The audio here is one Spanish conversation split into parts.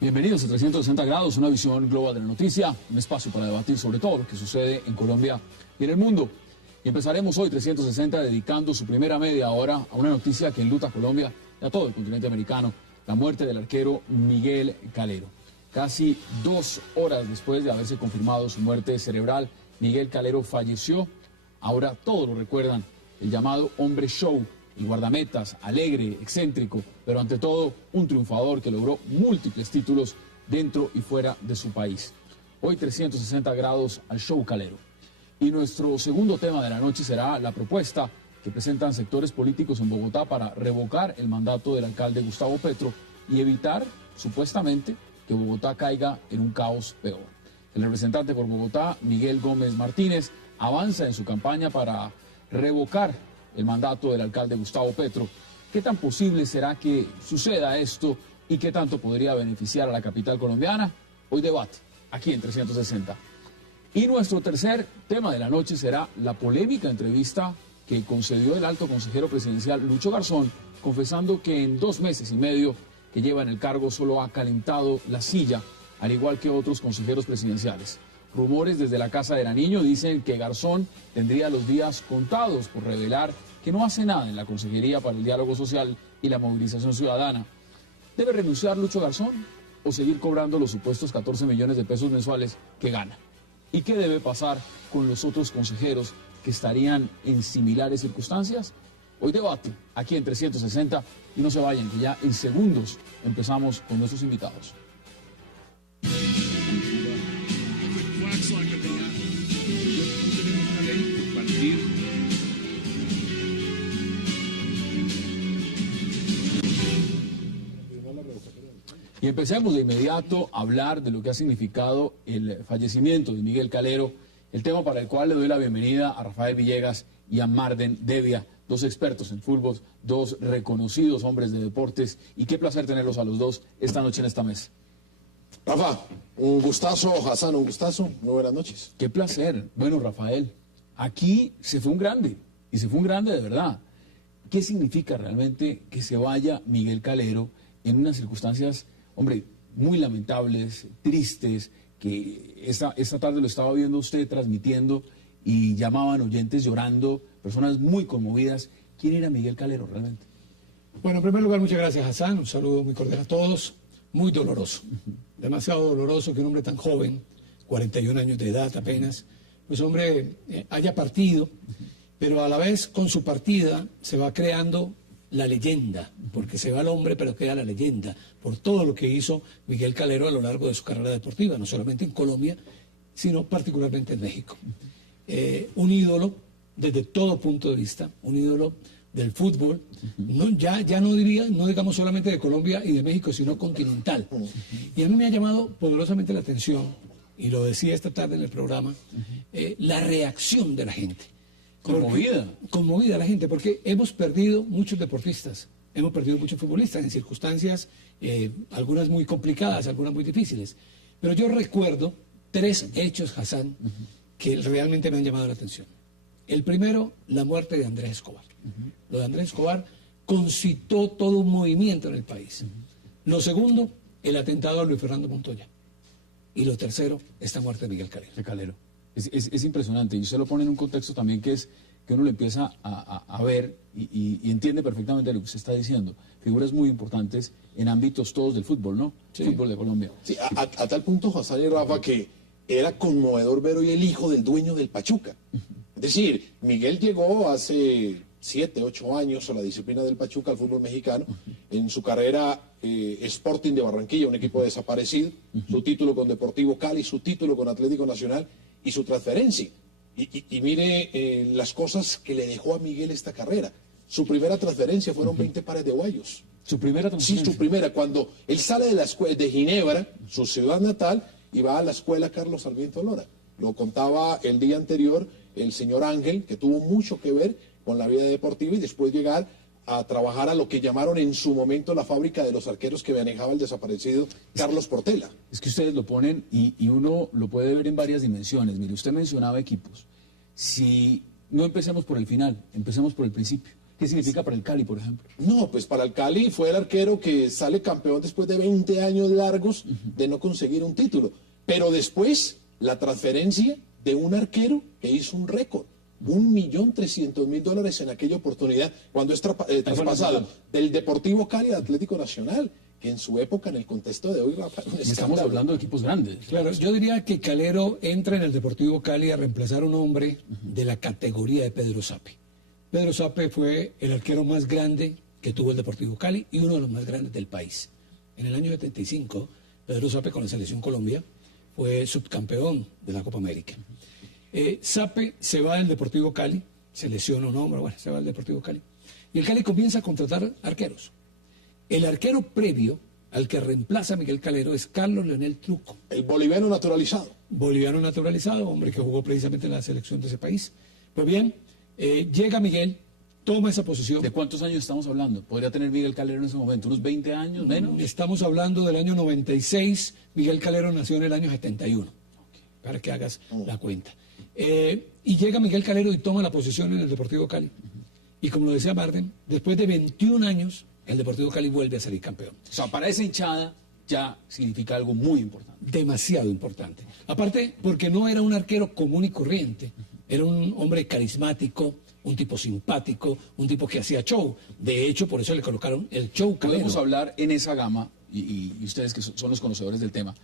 Bienvenidos a 360 grados, una visión global de la noticia, un espacio para debatir sobre todo lo que sucede en Colombia y en el mundo. Y empezaremos hoy 360 dedicando su primera media hora a una noticia que enluta a Colombia y a todo el continente americano, la muerte del arquero Miguel Calero. Casi 2 horas después de haberse confirmado su muerte cerebral, Miguel Calero falleció. Ahora todos lo recuerdan, el llamado hombre show, el guardametas, alegre, excéntrico, pero ante todo un triunfador que logró múltiples títulos dentro y fuera de su país. Hoy 360 grados al show Calero. Y nuestro segundo tema de la noche será la propuesta que presentan sectores políticos en Bogotá para revocar el mandato del alcalde Gustavo Petro y evitar, supuestamente, que Bogotá caiga en un caos peor. El representante por Bogotá, Miguel Gómez Martínez, avanza en su campaña para revocar el mandato del alcalde Gustavo Petro. ¿Qué tan posible será que suceda esto y qué tanto podría beneficiar a la capital colombiana? Hoy debate, aquí en 360. Y nuestro tercer tema de la noche será la polémica entrevista que concedió el alto consejero presidencial Lucho Garzón, confesando que en 2 meses y medio que lleva en el cargo solo ha calentado la silla, al igual que otros consejeros presidenciales. Rumores desde la Casa de Nariño dicen que Garzón tendría los días contados por revelar que no hace nada en la Consejería para el Diálogo Social y la Movilización Ciudadana. ¿Debe renunciar Lucho Garzón o seguir cobrando los supuestos 14 millones de pesos mensuales que gana? ¿Y qué debe pasar con los otros consejeros que estarían en similares circunstancias? Hoy debate aquí en 360 y no se vayan, que ya en segundos empezamos con nuestros invitados. Y empecemos de inmediato a hablar de lo que ha significado el fallecimiento de Miguel Calero, el tema para el cual le doy la bienvenida a Rafael Villegas y a Marden Devia, 2 expertos en fútbol, 2 reconocidos hombres de deportes, y qué placer tenerlos a los 2 esta noche en esta mesa. Rafa, un gustazo, Hassan, un gustazo, muy buenas noches. Qué placer. Bueno, Rafael, aquí se fue un grande, y se fue un grande de verdad. ¿Qué significa realmente que se vaya Miguel Calero en unas circunstancias, hombre, muy lamentables, tristes, que esta tarde lo estaba viendo usted transmitiendo y llamaban oyentes llorando, personas muy conmovidas? ¿Quién era Miguel Calero realmente? Bueno, en primer lugar, muchas gracias, Hassan. Un saludo muy cordial a todos. Muy doloroso, demasiado doloroso que un hombre tan joven, 41 años de edad apenas, pues hombre, haya partido, pero a la vez con su partida se va creando la leyenda, porque se va el hombre pero queda la leyenda, por todo lo que hizo Miguel Calero a lo largo de su carrera deportiva, no solamente en Colombia, sino particularmente en México. Un ídolo desde todo punto de vista, un ídolo del fútbol, no, ya no digamos solamente de Colombia y de México, sino continental. Y a mí me ha llamado poderosamente la atención, y lo decía esta tarde en el programa, la reacción de la gente. Conmovida la gente, porque hemos perdido muchos deportistas, hemos perdido muchos futbolistas en circunstancias, algunas muy complicadas, algunas muy difíciles. Pero yo recuerdo 3 hechos, Hassan, que realmente me han llamado la atención. El primero, la muerte de Andrés Escobar. Lo de Andrés Escobar concitó todo un movimiento en el país. Lo segundo, el atentado a Luis Fernando Montoya. Y lo tercero, esta muerte de Miguel Calero. Es impresionante, y usted lo pone en un contexto también que uno lo empieza a ver y entiende perfectamente lo que usted está diciendo. Figuras muy importantes en ámbitos todos del fútbol, ¿no? Sí. Fútbol de Colombia. Sí, a tal punto, Hassan y Rafa, que era conmovedor ver hoy el hijo del dueño del Pachuca. Es decir, Miguel llegó hace 7, 8 años a la disciplina del Pachuca, al fútbol mexicano, en su carrera Sporting de Barranquilla, un equipo desaparecido, su título con Deportivo Cali, su título con Atlético Nacional y su transferencia. Y mire las cosas que le dejó a Miguel esta carrera. Su primera transferencia fueron 20 pares de guayos. ¿Su primera transferencia? Sí, su primera. Cuando él sale de la escuela de Ginebra, su ciudad natal, y va a la escuela Carlos Sarmiento Lora. Lo contaba el día anterior el señor Ángel, que tuvo mucho que ver con la vida deportiva y después llegar a trabajar a lo que llamaron en su momento la fábrica de los arqueros que manejaba el desaparecido Carlos Portela. Es que ustedes lo ponen y uno lo puede ver en varias dimensiones. Mire, usted mencionaba equipos. Si no empecemos por el final, empecemos por el principio. ¿Qué significa para el Cali, por ejemplo? No, pues para el Cali fue el arquero que sale campeón después de 20 años largos de no conseguir un título. Pero después, la transferencia de un arquero que hizo un récord. $1.300.000 en aquella oportunidad, cuando es traspasado del Deportivo Cali al Atlético Nacional, que en su época, en el contexto de hoy, Rafa, un Estamos escándalo. hablando de equipos grandes. Claro, yo diría que Calero entra en el Deportivo Cali a reemplazar a un hombre de la categoría de Pedro Sape. Pedro Sape fue el arquero más grande que tuvo el Deportivo Cali y uno de los más grandes del país. En el año 75, Pedro Sape con la Selección Colombia fue subcampeón de la Copa América. Sape se va del Deportivo Cali, se lesiona un hombro, bueno, se va del Deportivo Cali. Y el Cali comienza a contratar arqueros. El arquero previo al que reemplaza a Miguel Calero es Carlos Leonel Truco. El boliviano naturalizado. Boliviano naturalizado, hombre que jugó precisamente en la selección de ese país. Pues bien, llega Miguel, toma esa posición. ¿De cuántos años estamos hablando? ¿Podría tener Miguel Calero en ese momento? ¿Unos 20 años, menos? Estamos hablando del año 96, Miguel Calero nació en el año 71, para que hagas la cuenta. Y llega Miguel Calero y toma la posición en el Deportivo Cali. Y como lo decía Marden, después de 21 años, el Deportivo Cali vuelve a salir campeón. O sea, para esa hinchada ya significa algo muy importante. Demasiado importante. Aparte, porque no era un arquero común y corriente, era un hombre carismático, un tipo simpático, un tipo que hacía show. De hecho, por eso le colocaron el show Calero. Podemos hablar en esa gama, y ustedes que son los conocedores del tema,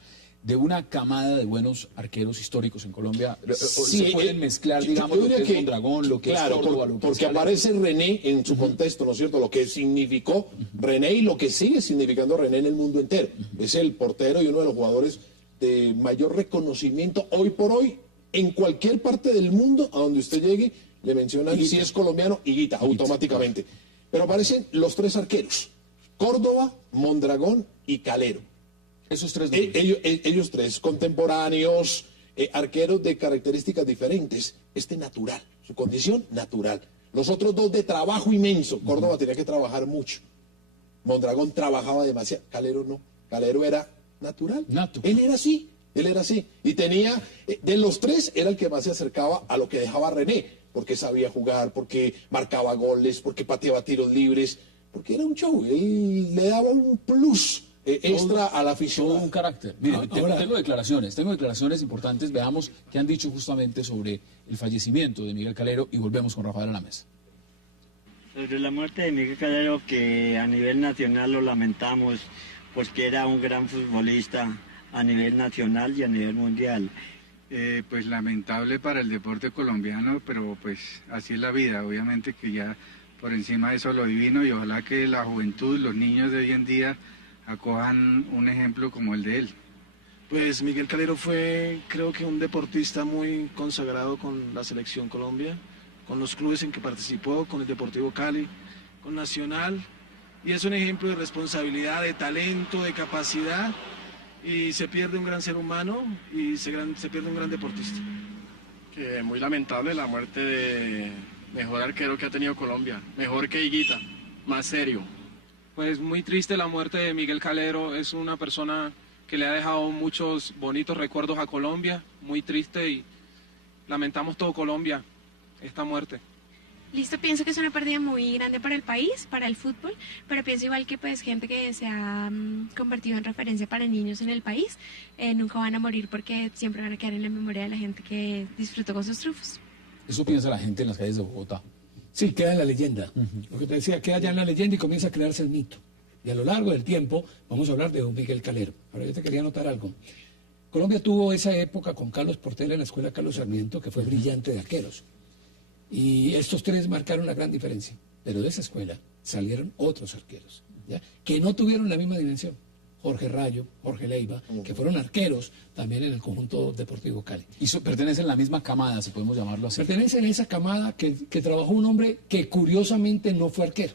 de una camada de buenos arqueros históricos en Colombia. Sí, se pueden mezclar, yo digamos, lo diría que es Mondragón, lo que claro, es Córdoba, lo que porque es Calero. aparece René en su contexto, ¿no es cierto? Lo que significó René y lo que sigue significando René en el mundo entero. Es el portero y uno de los jugadores de mayor reconocimiento hoy por hoy en cualquier parte del mundo a donde usted llegue, le mencionan si es colombiano, Higuita, automáticamente. Pero aparecen los tres arqueros, Córdoba, Mondragón y Calero. Esos tres nombres. Ellos tres, contemporáneos, arqueros de características diferentes. Natural, su condición natural. Los otros dos de trabajo inmenso. Córdoba tenía que trabajar mucho. Mondragón trabajaba demasiado. Calero no. Calero era natural. Él era así. Y tenía, de los tres, era el que más se acercaba a lo que dejaba René. Porque sabía jugar, porque marcaba goles, porque pateaba tiros libres. Porque era un show. Él le daba un plus extra a la afición. Todo un carácter. Mire, tengo declaraciones importantes. Veamos qué han dicho justamente sobre el fallecimiento de Miguel Calero y volvemos con Rafael a la mesa. Sobre la muerte de Miguel Calero, que a nivel nacional lo lamentamos, pues que era un gran futbolista a nivel nacional y a nivel mundial. Pues lamentable para el deporte colombiano, pero pues así es la vida, obviamente que ya por encima de eso lo divino, y ojalá que la juventud, los niños de hoy en día acojan un ejemplo como el de él. Pues Miguel Calero fue, creo que, un deportista muy consagrado con la Selección Colombia, con los clubes en que participó, con el Deportivo Cali, con Nacional, y es un ejemplo de responsabilidad, de talento, de capacidad, y se pierde un gran ser humano y se pierde un gran deportista. Que muy lamentable la muerte de mejor arquero que ha tenido Colombia, mejor que Higuita, más serio. Pues muy triste la muerte de Miguel Calero, es una persona que le ha dejado muchos bonitos recuerdos a Colombia, muy triste, y lamentamos todo Colombia esta muerte. Listo, pienso que es una pérdida muy grande para el país, para el fútbol, pero pienso igual que pues gente que se ha convertido en referencia para niños en el país, nunca van a morir porque siempre van a quedar en la memoria de la gente que disfrutó con sus triunfos. Eso piensa la gente en las calles de Bogotá. Sí, queda en la leyenda. Lo que te decía, queda ya en la leyenda y comienza a crearse el mito. Y a lo largo del tiempo vamos a hablar de don Miguel Calero. Ahora yo te quería anotar algo. Colombia tuvo esa época con Carlos Portela en la escuela Carlos Sarmiento, que fue brillante de arqueros. Y estos tres marcaron la gran diferencia. Pero de esa escuela salieron otros arqueros, ¿ya? Que no tuvieron la misma dimensión. Jorge Rayo, Jorge Leiva, que fueron arqueros también en el conjunto Deportivo Cali. Y pertenecen a la misma camada, si podemos llamarlo así. Pertenecen a esa camada que trabajó un hombre que curiosamente no fue arquero.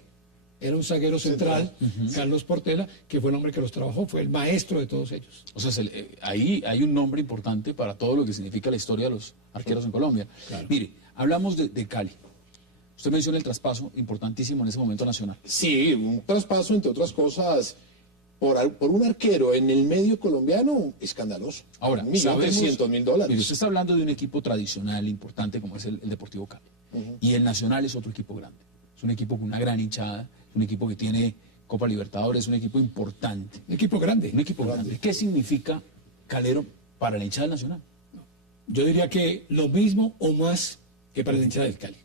Era un zaguero central, Carlos Portela, que fue el hombre que los trabajó, fue el maestro de todos ellos. O sea, ahí hay un nombre importante para todo lo que significa la historia de los arqueros en Colombia. Claro. Mire, hablamos de Cali. Usted menciona el traspaso importantísimo en ese momento nacional. Sí, un traspaso, entre otras cosas, por un arquero en el medio colombiano, escandaloso. Ahora, $1.300.000. Mire, usted está hablando de un equipo tradicional importante como es el Deportivo Cali. Y el Nacional es otro equipo grande. Es un equipo con una gran hinchada, es un equipo que tiene Copa Libertadores, es un equipo importante. Un equipo grande. Un equipo grande. ¿Qué significa Calero para la hinchada del Nacional? Yo diría que lo mismo o más que para la hinchada del Cali.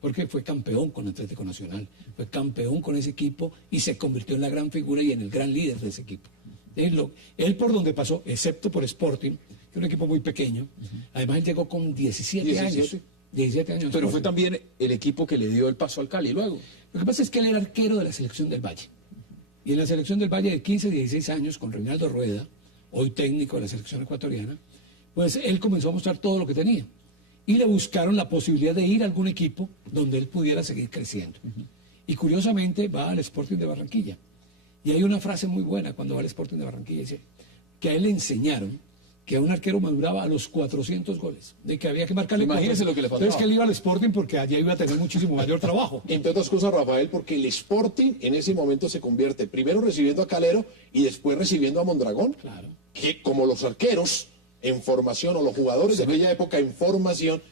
Porque fue campeón con Atlético Nacional, fue campeón con ese equipo y se convirtió en la gran figura y en el gran líder de ese equipo. Él por donde pasó, excepto por Sporting, que es un equipo muy pequeño, además él llegó con 17 años. 17 años. Pero fue también el equipo que le dio el paso al Cali luego. Lo que pasa es que él era arquero de la Selección del Valle. Y en la Selección del Valle de 15, 16 años, con Reinaldo Rueda, hoy técnico de la selección ecuatoriana, pues él comenzó a mostrar todo lo que tenía. Y le buscaron la posibilidad de ir a algún equipo donde él pudiera seguir creciendo. Y curiosamente va al Sporting de Barranquilla. Y hay una frase muy buena cuando va al Sporting de Barranquilla, dice que a él le enseñaron que a un arquero maduraba a los 400 goles, de que había que marcarle. Imagínese lo que le faltaba. Entonces que él iba al Sporting porque allá iba a tener muchísimo mayor trabajo. Entre otras cosas, Rafael, porque el Sporting en ese momento se convierte primero recibiendo a Calero y después recibiendo a Mondragón, Claro. que como los arqueros en formación o los jugadores de aquella época en formación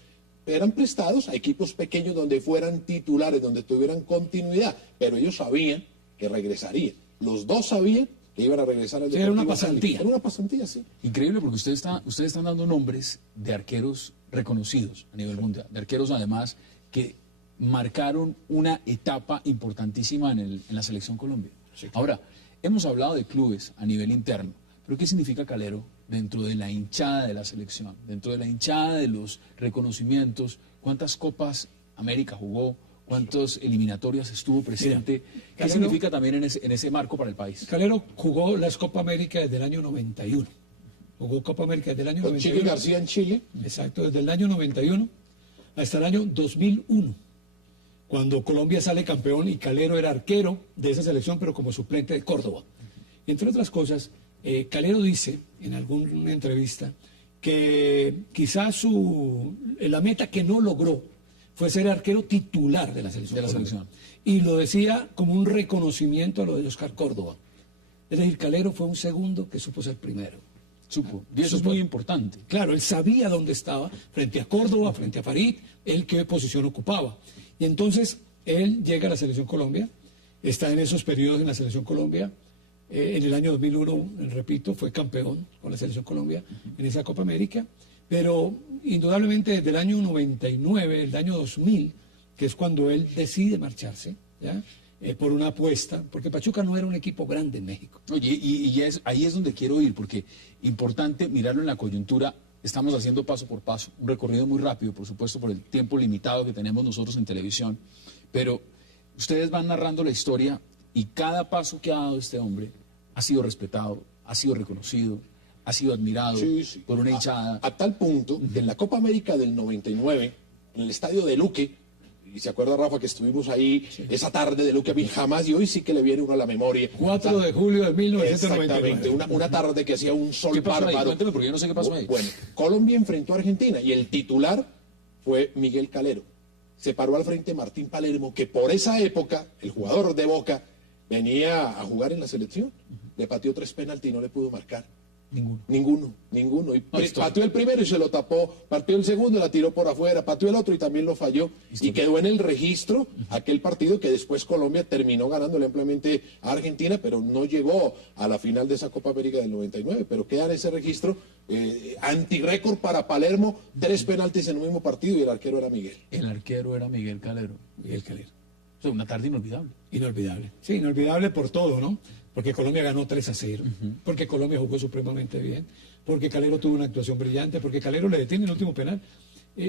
eran prestados a equipos pequeños donde fueran titulares, donde tuvieran continuidad, pero ellos sabían que regresarían. Los dos sabían que iban a regresar al Sí, era una Deportivo Cali. pasantía. Era una pasantía, sí. Increíble porque ustedes están dando nombres de arqueros reconocidos a nivel mundial, de arqueros además que marcaron una etapa importantísima en la Selección Colombia. Sí, claro. Ahora, hemos hablado de clubes a nivel interno, pero ¿qué significa Calero dentro de la hinchada de la selección, dentro de la hinchada de los reconocimientos? ¿Cuántas Copas América jugó? ¿Cuántas eliminatorias estuvo presente? ¿Qué Calero- significa también en ese marco para el país? Calero jugó las Copa América desde el año 91. Jugó Copa América desde el año Con 91. Chile García en Chile. Exacto, desde el año 91 hasta el año 2001, cuando Colombia sale campeón y Calero era arquero de esa selección, pero como suplente de Córdoba. Y entre otras cosas, Calero dice en alguna entrevista que quizás la meta que no logró fue ser arquero titular de la selección. De la selección. Y lo decía como un reconocimiento a lo de Oscar Córdoba. Es decir, Calero fue un segundo que supo ser primero. Supo. Y eso es muy importante. Claro, él sabía dónde estaba, frente a Córdoba, frente a Farid, él qué posición ocupaba. Y entonces él llega a la Selección Colombia, está en esos periodos en la Selección Colombia. En el año 2001, repito, fue campeón con la Selección Colombia en esa Copa América. Pero indudablemente desde el año 99, el año 2000, que es cuando él decide marcharse, ¿ya? Por una apuesta, porque Pachuca no era un equipo grande en México. Oye, ahí es donde quiero ir, porque importante mirarlo en la coyuntura. Estamos haciendo paso por paso, un recorrido muy rápido, por supuesto, por el tiempo limitado que tenemos nosotros en televisión, pero ustedes van narrando la historia y cada paso que ha dado este hombre ha sido respetado, ha sido reconocido, ha sido admirado por una hinchada. A tal punto que en la Copa América del 99, en el estadio de Luque, y se acuerda Rafa que estuvimos ahí esa tarde de Luque, a mí jamás, y hoy sí que le viene uno a la memoria. 4 de julio de 1999. Exactamente, una tarde que hacía un sol ¿Qué pasó ahí? bárbaro. Cuénteme, porque yo no sé qué pasó ahí. Bueno, Colombia enfrentó a Argentina y el titular fue Miguel Calero. Se paró al frente Martín Palermo, que por esa época, el jugador de Boca, venía a jugar en la selección. Le pateó 3 penaltis y no le pudo marcar. Ninguno. Y pateó el primero y se lo tapó, pateó el segundo y la tiró por afuera, pateó el otro y también lo falló. Y quedó en el registro aquel partido que después Colombia terminó ganándole ampliamente a Argentina, pero no llegó a la final de esa Copa América del 99. Pero queda en ese registro antirécord para Palermo, 3 penaltis en un mismo partido y el arquero era Miguel. El arquero era Miguel Calero. Miguel Calero. O sea, una tarde inolvidable. Inolvidable. Sí, inolvidable por todo, ¿no? Porque Colombia ganó 3-0, porque Colombia jugó supremamente bien, porque Calero tuvo una actuación brillante, porque Calero le detiene el último penal.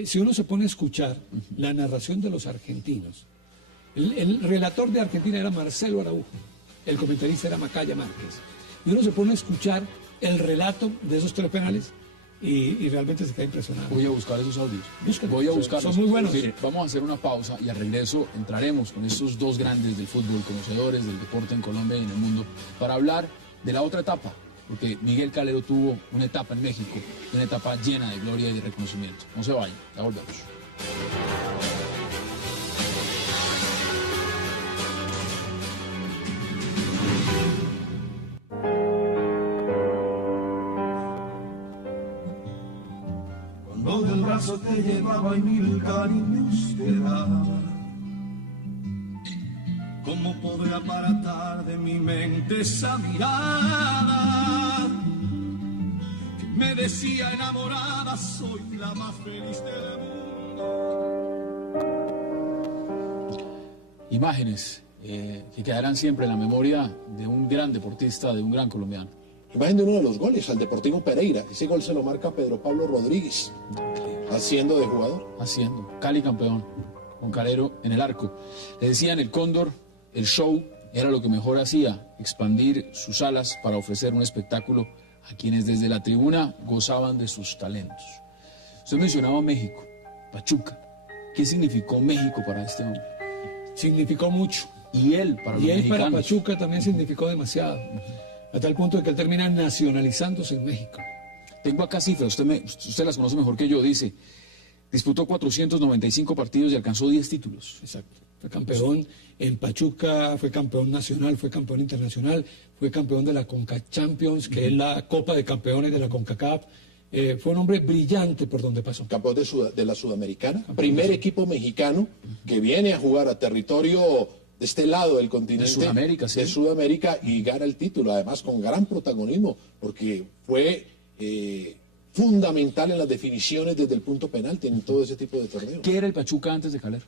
Si uno se pone a escuchar la narración de los argentinos, el relator de Argentina era Marcelo Araujo, el comentarista era Macaya Márquez, y uno se pone a escuchar el relato de esos 3 penales y realmente se queda impresionado. Voy a buscar esos audios. Búscalos. Voy a buscarlos. Son muy buenos. Mire, vamos a hacer una pausa y al regreso entraremos con estos 2 grandes del fútbol, conocedores del deporte en Colombia y en el mundo, para hablar de la otra etapa, porque Miguel Calero tuvo una etapa en México, una etapa llena de gloria y de reconocimiento. No se vayan, ya volvemos. lo del brazo te llevaba y mil cariños te daba. ¿Cómo podré aparatar de mi mente esa mirada que me decía enamorada, soy la más feliz del mundo? Imágenes que quedarán siempre en la memoria de un gran deportista, de un gran colombiano. Imagen de uno de los goles al Deportivo Pereira. Ese gol se lo marca Pedro Pablo Rodríguez, haciendo de jugador. Haciendo, Cali campeón, con Calero en el arco. Le decían el Cóndor, el show era lo que mejor hacía, expandir sus alas para ofrecer un espectáculo a quienes desde la tribuna gozaban de sus talentos. Usted mencionaba México, Pachuca. ¿Qué significó México para este hombre? Significó mucho. Y él para los mexicanos. Para Pachuca también significó demasiado. A tal punto de que él termina nacionalizándose en México. Tengo acá cifras, usted las conoce mejor que yo, dice, disputó 495 partidos y alcanzó 10 títulos. Exacto. Fue campeón en Pachuca, fue campeón nacional, fue campeón internacional, fue campeón de la Conca Champions, que es la Copa de Campeones de la CONCACAF. Fue un hombre brillante por donde pasó. Campeón de la Sudamericana, primer equipo mexicano que viene a jugar a territorio de este lado del continente, de Sudamérica, sí. De Sudamérica, y gana el título, además con gran protagonismo, porque fue fundamental en las definiciones desde el punto penal en todo ese tipo de torneos. ¿Qué era el Pachuca antes de Calero?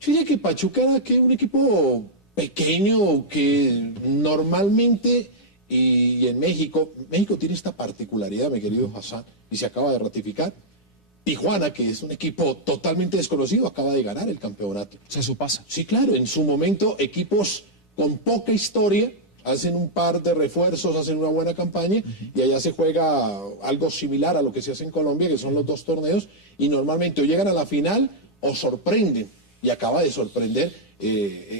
Yo diría que Pachuca era un equipo pequeño que normalmente, y en México tiene esta particularidad, mi querido Hassan, y se acaba de ratificar. Tijuana, que es un equipo totalmente desconocido, acaba de ganar el campeonato. O sea, eso pasa. Sí, claro, en su momento equipos con poca historia hacen un par de refuerzos, hacen una buena campaña, y allá se juega algo similar a lo que se hace en Colombia, que son los dos torneos, y normalmente o llegan a la final o sorprenden, y acaba de sorprender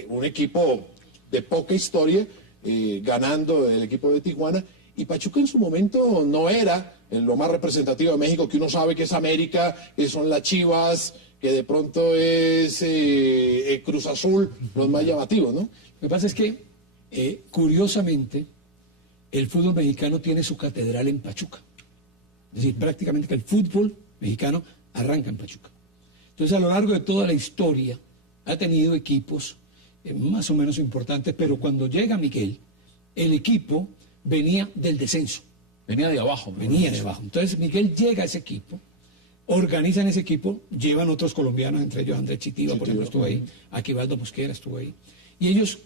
un equipo de poca historia, ganando el equipo de Tijuana. Y Pachuca en su momento no era lo más representativo de México, que uno sabe que es América, que son las Chivas, que de pronto es Cruz Azul, los más llamativos, ¿no? Lo que pasa es que, curiosamente, el fútbol mexicano tiene su catedral en Pachuca. Es decir, prácticamente que el fútbol mexicano arranca en Pachuca. Entonces, a lo largo de toda la historia, ha tenido equipos más o menos importantes, pero cuando llega Miguel, el equipo venía del descenso. Venía de abajo. Venía de abajo. Entonces Miguel llega a ese equipo, organizan ese equipo, llevan otros colombianos, entre ellos Andrés Chitiva, por ejemplo, estuvo ahí, Aquivaldo Mosquera estuvo ahí. Y ellos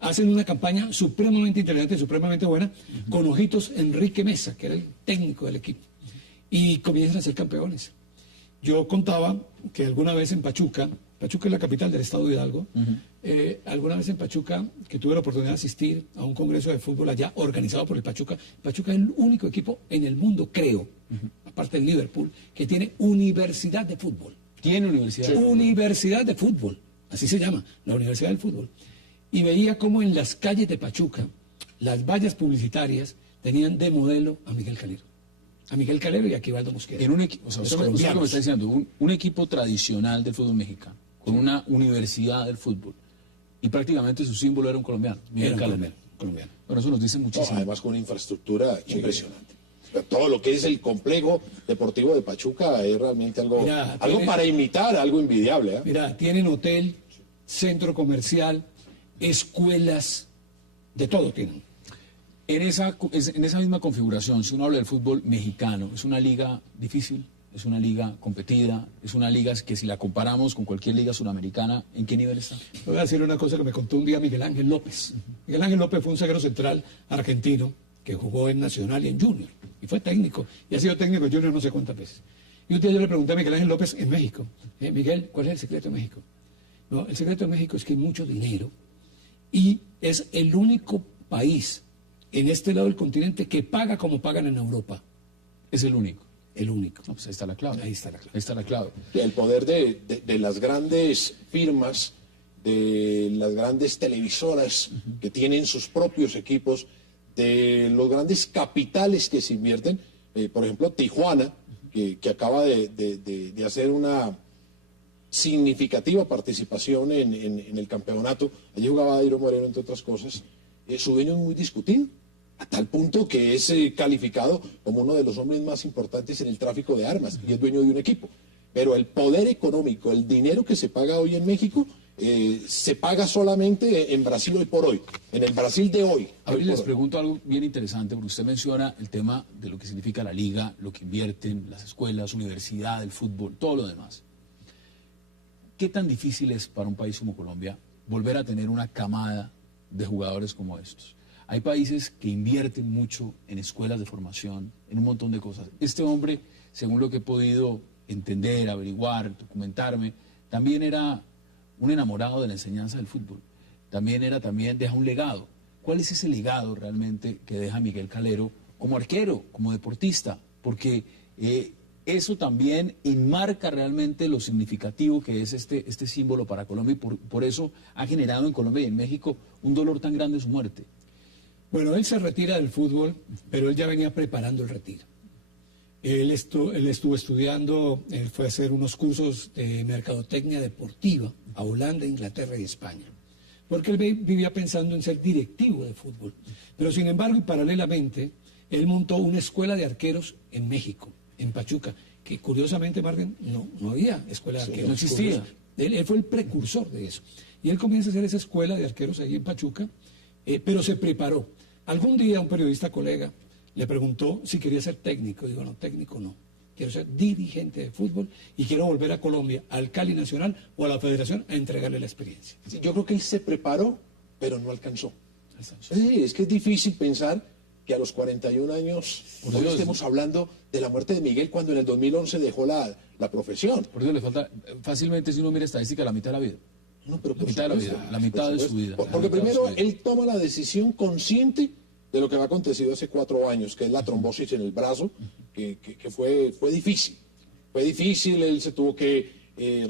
hacen una campaña supremamente inteligente, supremamente buena, con ojitos Enrique Mesa, que era el técnico del equipo. Y comienzan a ser campeones. Yo contaba que alguna vez en Pachuca es la capital del estado de Hidalgo, alguna vez en Pachuca, que tuve la oportunidad de asistir a un congreso de fútbol allá organizado por el Pachuca. Pachuca es el único equipo en el mundo, creo, aparte del Liverpool, que tiene universidad de fútbol. Tiene universidad. Universidad de fútbol, así se llama, la Universidad del Fútbol. Y veía cómo en las calles de Pachuca, las vallas publicitarias tenían de modelo a Miguel Calero. A Miguel Calero y a Aquivaldo Mosquera. En un equipo, o sea, usted me está diciendo, un equipo tradicional del fútbol mexicano, con una universidad del fútbol, y prácticamente su símbolo era un colombiano, Miguel Calero. Colombiano. Bueno, eso nos dice muchísimo. Además con una infraestructura impresionante. Todo lo que es el complejo deportivo de Pachuca es realmente algo, para imitar, algo envidiable. Mira, tienen hotel, centro comercial, escuelas, de todo tienen. En esa misma configuración, si uno habla del fútbol mexicano, ¿es una liga difícil? ¿Es una liga competida? ¿Es una liga que si la comparamos con cualquier liga sudamericana, en qué nivel está? Voy a decir una cosa que me contó un día Miguel Ángel López. Miguel Ángel López fue un zaguero central argentino que jugó en Nacional y en Junior. Y fue técnico. Y ha sido técnico en Junior no sé cuántas veces. Y un día yo le pregunté a Miguel Ángel López en México, Miguel, ¿cuál es el secreto de México? No, el secreto de México es que hay mucho dinero y es el único país en este lado del continente que paga como pagan en Europa. Es el único. El único. No, pues ahí está la clave. Ahí está la clave. Ahí está la clave. El poder de las grandes firmas, de las grandes televisoras que tienen sus propios equipos, de los grandes capitales que se invierten. Por ejemplo, Tijuana, que acaba de hacer una significativa participación en el campeonato. Allí jugaba Dairo Moreno, entre otras cosas. Su dueño es muy discutido. a tal punto que es calificado como uno de los hombres más importantes en el tráfico de armas y es dueño de un equipo. Pero el poder económico, el dinero que se paga hoy en México, se paga solamente en Brasil hoy por hoy, en el Brasil de hoy. A ver, les pregunto algo bien interesante, porque usted menciona el tema de lo que significa la liga, lo que invierten, las escuelas, universidad, el fútbol, todo lo demás. ¿Qué tan difícil es para un país como Colombia volver a tener una camada de jugadores como estos? Hay países que invierten mucho en escuelas de formación, en un montón de cosas. Este hombre, según lo que he podido entender, averiguar, documentarme, también era un enamorado de la enseñanza del fútbol. Deja un legado. ¿Cuál es ese legado realmente que deja Miguel Calero como arquero, como deportista? Porque eso también enmarca realmente lo significativo que es este símbolo para Colombia y por eso ha generado en Colombia y en México un dolor tan grande su muerte. Bueno, él se retira del fútbol, pero él ya venía preparando el retiro. Él estuvo estudiando, él fue a hacer unos cursos de mercadotecnia deportiva a Holanda, Inglaterra y España, porque él vivía pensando en ser directivo de fútbol. Pero sin embargo, y paralelamente, él montó una escuela de arqueros en México, en Pachuca, que curiosamente, Margen, no había escuela de arqueros. No existía. Él fue el precursor de eso. Y él comienza a hacer esa escuela de arqueros ahí en Pachuca, pero se preparó. Algún día un periodista colega le preguntó si quería ser técnico. Digo, no, técnico no. Quiero ser dirigente de fútbol y quiero volver a Colombia, al Cali Nacional o a la Federación a entregarle la experiencia. Sí, yo creo que él se preparó, pero no alcanzó. Es que es difícil pensar que a los 41 años hoy estemos hablando de la muerte de Miguel cuando en el 2011 dejó la profesión. Por eso le falta, fácilmente si uno mira estadística, la mitad de la vida. No, pero la mitad de la vida, la mitad de su vida. Porque primero él toma la decisión consciente de lo que había acontecido hace 4 años, que es la trombosis en el brazo, que fue difícil. Fue difícil, él se tuvo que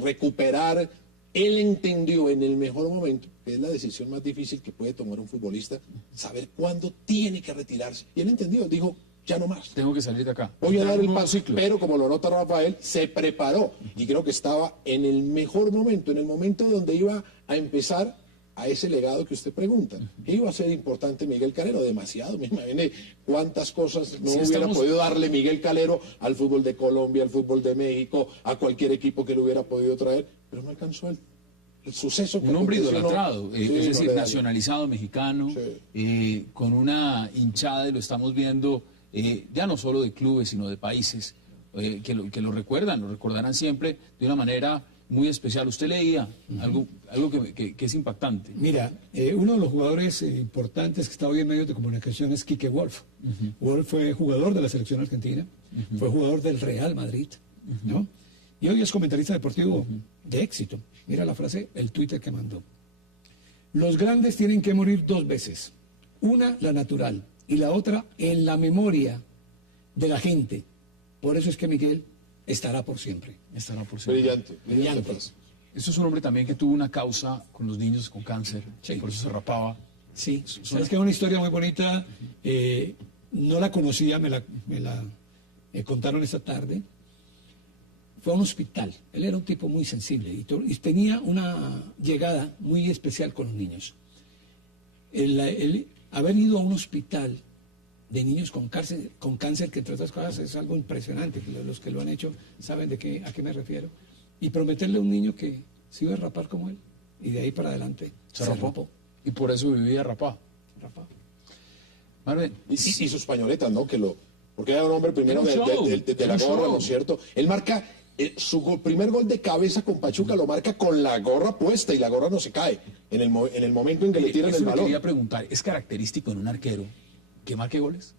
recuperar. Él entendió en el mejor momento, que es la decisión más difícil que puede tomar un futbolista, saber cuándo tiene que retirarse. Y él entendió, él dijo, ya no más. Tengo que salir de acá. Voy a dar el paso, pero como lo nota Rafael, se preparó. Y creo que estaba en el mejor momento, en el momento donde iba a empezar a ese legado que usted pregunta. ¿Qué iba a ser importante Miguel Calero? Demasiado. Me imagino cuántas cosas no hubiera podido darle Miguel Calero al fútbol de Colombia, al fútbol de México, a cualquier equipo que lo hubiera podido traer, pero no alcanzó el suceso. Un hombre idolatrado, es decir, nacionalizado mexicano, con una hinchada, y lo estamos viendo, ya no solo de clubes, sino de países, que lo recordarán siempre de una manera muy especial. Usted leía algo que es impactante. Mira, uno de los jugadores importantes que está hoy en medios de comunicación es Quique Wolf. Wolf fue jugador de la selección argentina, fue jugador del Real Madrid, ¿no? Y hoy es comentarista deportivo de éxito. Mira la frase, el Twitter que mandó. Los grandes tienen que morir 2 veces. Una, la natural, y la otra, en la memoria de la gente. Por eso es que Miguel estará por siempre. Estará por siempre. Brillante. Eso es un hombre también que tuvo una causa con los niños con cáncer, sí. Por eso se rapaba. Sí, sabes que es una historia muy bonita, no la conocía, me la contaron esta tarde. Fue a un hospital, él era un tipo muy sensible y tenía una llegada muy especial con los niños. El haber ido a un hospital de niños con cáncer, que entre otras cosas es algo impresionante, que los que lo han hecho saben a qué me refiero, y prometerle a un niño que se iba a rapar como él, y de ahí para adelante se rapó. Y por eso vivía rapado. Marvin, y sus pañoletas, ¿no? Porque era un hombre primero de la gorra, ¿no es cierto? Él marca su primer gol de cabeza con Pachuca, lo marca con la gorra puesta y la gorra no se cae en el momento en que le tiran el balón. Quería preguntar, ¿es característico en un arquero que marque goles?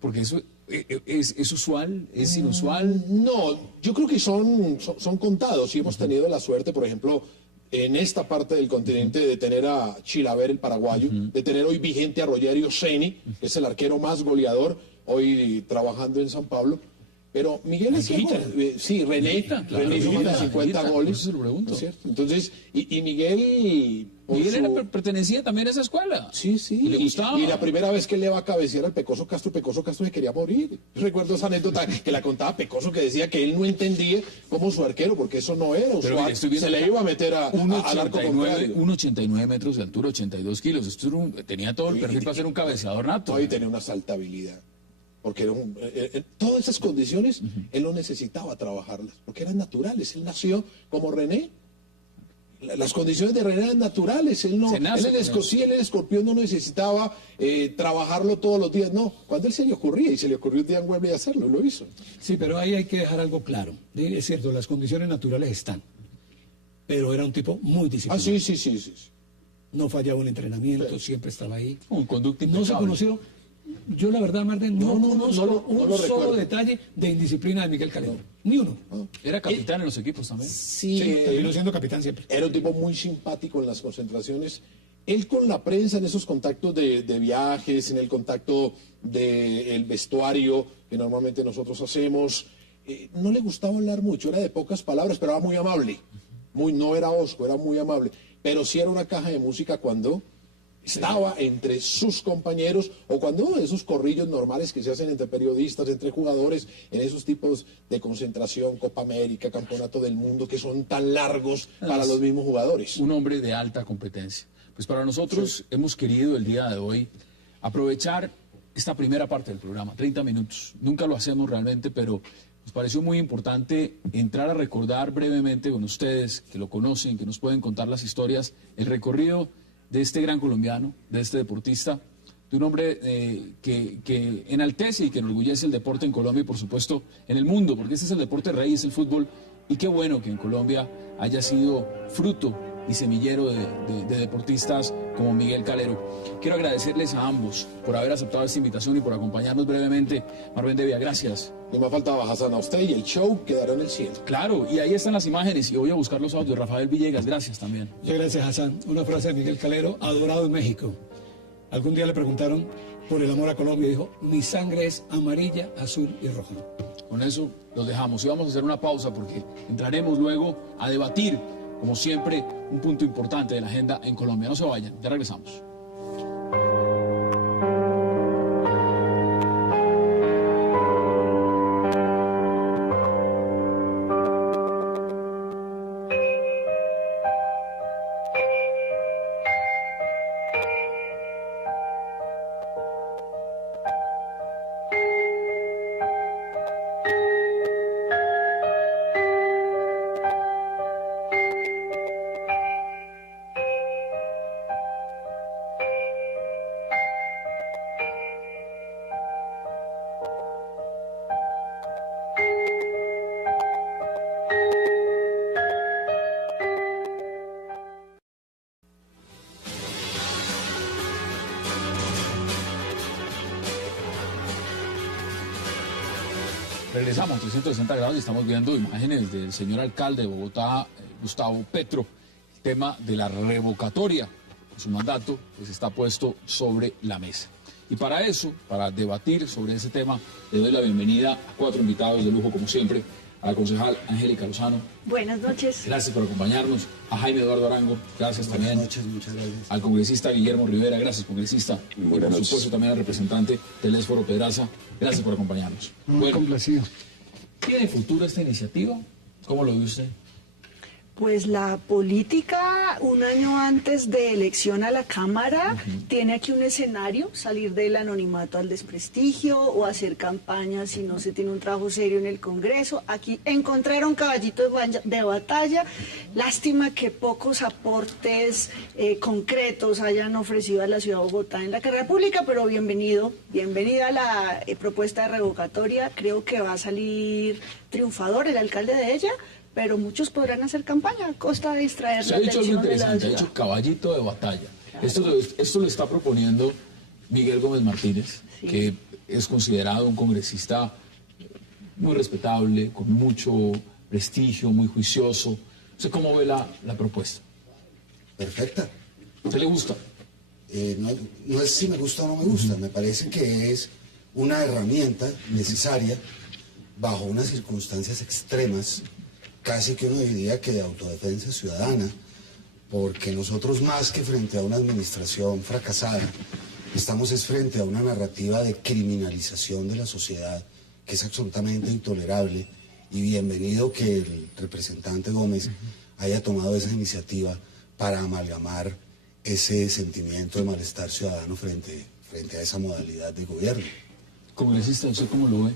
Porque eso es usual, es inusual. No, yo creo que son contados y hemos tenido la suerte, por ejemplo, en esta parte del continente de tener a Chilaver, el paraguayo, de tener hoy vigente a Rogerio Ceni, que es el arquero más goleador hoy trabajando en San Pablo. Pero Miguel hacía goles. Sí, René hizo más de 50 goles. Se lo pregunto. ¿Cierto? Entonces, y Miguel... pertenecía también a esa escuela. Sí, sí. Y le gustaba. Y la primera vez que él le va a cabecear al Pecoso Castro se quería morir. Recuerdo esa anécdota que la contaba Pecoso, que decía que él no entendía cómo su arquero, porque eso no era usual, se le iba a meter al arco contrario. 1,89 metros de altura, 82 kilos. Esto tenía todo el perfil para ser un cabeceador nato. Y tenía una saltabilidad. Porque todas esas condiciones él no necesitaba trabajarlas, porque eran naturales. Él nació como René. Las condiciones de René eran naturales. Él en el Escorpión no necesitaba trabajarlo todos los días. No, cuando él se le ocurría, y se le ocurrió un día en Wembley hacerlo, lo hizo. Sí, pero ahí hay que dejar algo claro. Es cierto, las condiciones naturales están, pero era un tipo muy disciplinado. Sí. No fallaba un entrenamiento, siempre estaba ahí. Un conducto impecable. No se conoció. Yo la verdad, Martín, no conozco un solo detalle de indisciplina de Miguel Calero. Ni uno. Era capitán en los equipos también. Sí, terminó siendo capitán siempre. Era un tipo muy simpático en las concentraciones. Él con la prensa, en esos contactos de viajes, en el contacto del vestuario que normalmente nosotros hacemos, no le gustaba hablar mucho, era de pocas palabras, pero era muy amable. No era hosco, era muy amable. Pero sí era una caja de música cuando estaba entre sus compañeros, o cuando esos corrillos normales que se hacen entre periodistas, entre jugadores, en esos tipos de concentración, Copa América, Campeonato del Mundo, que son tan largos para los mismos jugadores. Un hombre de alta competencia. Pues para nosotros hemos querido el día de hoy aprovechar esta primera parte del programa, 30 minutos. Nunca lo hacemos realmente, pero nos pareció muy importante entrar a recordar brevemente con ustedes, que lo conocen, que nos pueden contar las historias, el recorrido de este gran colombiano, de este deportista, de un hombre que enaltece y que enorgullece el deporte en Colombia y por supuesto en el mundo, porque este es el deporte rey, es el fútbol, y qué bueno que en Colombia haya sido fruto y semillero de deportistas como Miguel Calero. Quiero agradecerles a ambos por haber aceptado esta invitación y por acompañarnos brevemente. Marvén Devia, gracias. Y me faltaba Hassan a usted, y el show quedará en el cielo. Claro, y ahí están las imágenes, y voy a buscar los audios. Rafael Villegas, gracias también. Muchas gracias, Hassan. Una frase de Miguel Calero, adorado en México. Algún día le preguntaron por el amor a Colombia y dijo: mi sangre es amarilla, azul y roja. Con eso los dejamos y vamos a hacer una pausa porque entraremos luego a debatir, como siempre, un punto importante de la agenda en Colombia. No se vayan, ya regresamos. Regresamos 360 grados y estamos viendo imágenes del señor alcalde de Bogotá, Gustavo Petro. El tema de la revocatoria de su mandato pues está puesto sobre la mesa. Y para eso, para debatir sobre ese tema, le doy la bienvenida a 4 invitados de lujo, como siempre, a la concejal Angélica Lozano. Buenas noches. Gracias por acompañarnos. A Jaime Eduardo Arango, gracias también. Buenas noches, muchas gracias. Al congresista Guillermo Rivera, gracias, congresista. Buenas y por noches. supuesto también al representante del Esforo Pedraza, gracias por acompañarnos. Muy complacido. ¿Tiene futuro esta iniciativa? ¿Cómo lo ve usted? Pues la política, un año antes de elección a la Cámara, tiene aquí un escenario: salir del anonimato al desprestigio o hacer campaña si no se tiene un trabajo serio en el Congreso. Aquí encontraron caballito de batalla. Lástima que pocos aportes concretos hayan ofrecido a la ciudad de Bogotá en la carrera pública, pero bienvenida a la propuesta de revocatoria. Creo que va a salir triunfador el alcalde de ella, pero muchos podrán hacer campaña a costa de distraer la atención de la ciudad. Se ha dicho algo interesante, ha dicho caballito de batalla. Claro. Esto lo está proponiendo Miguel Gómez Martínez, sí, que es considerado un congresista muy respetable, con mucho prestigio, muy juicioso. ¿Usted cómo ve la propuesta? Perfecta. ¿A usted le gusta? No es si me gusta o no me gusta, me parece que es una herramienta necesaria bajo unas circunstancias extremas, casi que uno diría que de autodefensa ciudadana, porque nosotros más que frente a una administración fracasada, estamos es frente a una narrativa de criminalización de la sociedad que es absolutamente intolerable, y bienvenido que el representante Gómez haya tomado esa iniciativa para amalgamar ese sentimiento de malestar ciudadano frente a esa modalidad de gobierno. Congresista, ¿usted cómo lo ve?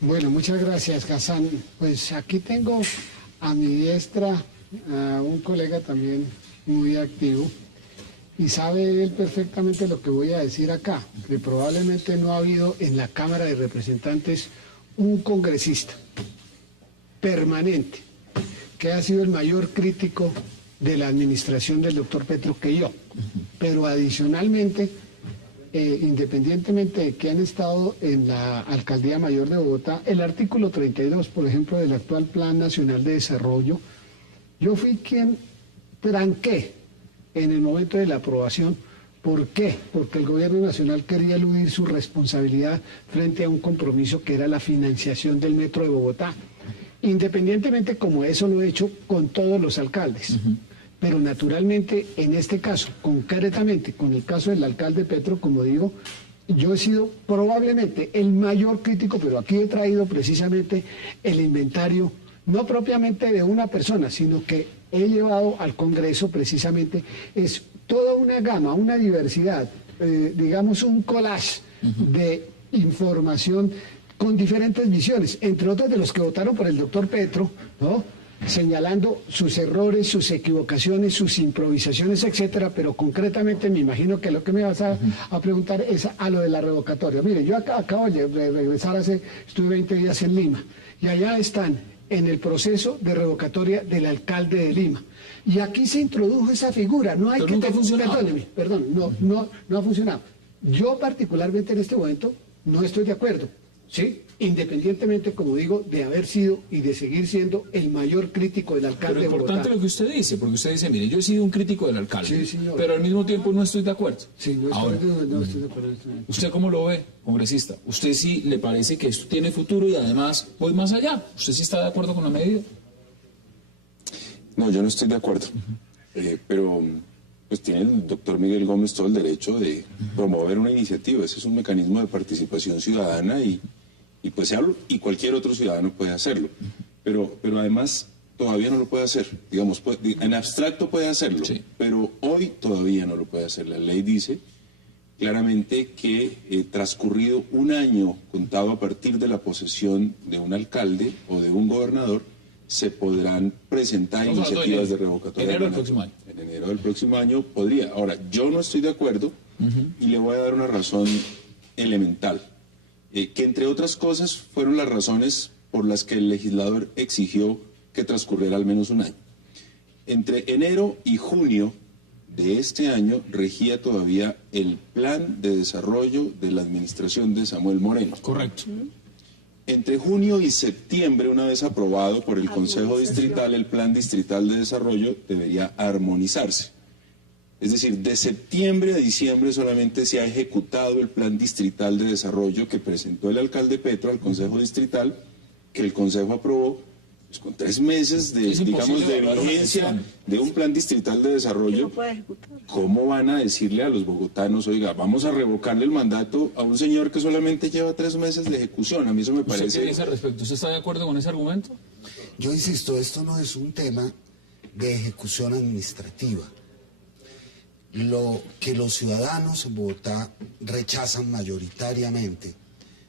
Bueno, muchas gracias, Hassan. Pues aquí tengo a mi diestra a un colega también muy activo, y sabe él perfectamente lo que voy a decir acá, que probablemente no ha habido en la Cámara de Representantes un congresista permanente que ha sido el mayor crítico de la administración del doctor Petro que yo. Pero adicionalmente, independientemente de que han estado en la Alcaldía Mayor de Bogotá, el artículo 32, por ejemplo, del actual Plan Nacional de Desarrollo, yo fui quien tranqué en el momento de la aprobación. ¿Por qué? Porque el gobierno nacional quería eludir su responsabilidad frente a un compromiso que era la financiación del metro de Bogotá. Independientemente, como eso lo he hecho con todos los alcaldes. Pero naturalmente, en este caso, concretamente con el caso del alcalde Petro, como digo, yo he sido probablemente el mayor crítico, pero aquí he traído precisamente el inventario, no propiamente de una persona, sino que he llevado al Congreso precisamente es toda una gama, una diversidad, digamos un collage de información con diferentes visiones, entre otros de los que votaron por el doctor Petro, ¿no?, señalando sus errores, sus equivocaciones, sus improvisaciones, etcétera, pero concretamente me imagino que lo que me vas a preguntar es a lo de la revocatoria. Mire, yo acabo de regresar estuve 20 días en Lima, y allá están en el proceso de revocatoria del alcalde de Lima. Y aquí se introdujo esa figura. No hay que no ha funcionado. Yo particularmente en este momento no estoy de acuerdo, ¿sí? Independientemente, como digo, de haber sido y de seguir siendo el mayor crítico del alcalde de Bogotá. Pero importante lo que usted dice, porque usted dice, mire, yo he sido un crítico del alcalde, sí, pero al mismo tiempo no estoy de acuerdo. Sí, no estoy de acuerdo. ¿Usted cómo lo ve, congresista? ¿Usted sí le parece que esto tiene futuro y además voy más allá? ¿Usted sí está de acuerdo con la medida? No, yo no estoy de acuerdo, pero pues tiene el doctor Miguel Gómez todo el derecho de promover una iniciativa. Ese es un mecanismo de participación ciudadana y pues y cualquier otro ciudadano puede hacerlo, pero además todavía no lo puede hacer, digamos, en abstracto puede hacerlo, sí, pero hoy todavía no lo puede hacer. La ley dice claramente que transcurrido un año contado a partir de la posesión de un alcalde o de un gobernador, se podrán presentar iniciativas de revocatoria. Enero del próximo año. En enero del próximo año podría. Ahora, yo no estoy de acuerdo y le voy a dar una razón elemental. Que entre otras cosas fueron las razones por las que el legislador exigió que transcurriera al menos un año. Entre enero y junio de este año regía todavía el plan de desarrollo de la administración de Samuel Moreno. Correcto. Entre junio y septiembre, una vez aprobado por el Consejo Distrital, el plan distrital de desarrollo debería armonizarse. Es decir, de septiembre a diciembre solamente se ha ejecutado el plan distrital de desarrollo que presentó el alcalde Petro al Consejo Distrital, que el Consejo aprobó, pues con 3 meses de, digamos, de vigencia de un plan distrital de desarrollo. ¿Cómo van a decirle a los bogotanos, oiga, vamos a revocarle el mandato a un señor que solamente lleva 3 meses de ejecución? A mí eso me parece... ¿Usted qué dice al respecto? ¿Usted está de acuerdo con ese argumento? Yo insisto, esto no es un tema de ejecución administrativa. Lo que los ciudadanos en Bogotá rechazan mayoritariamente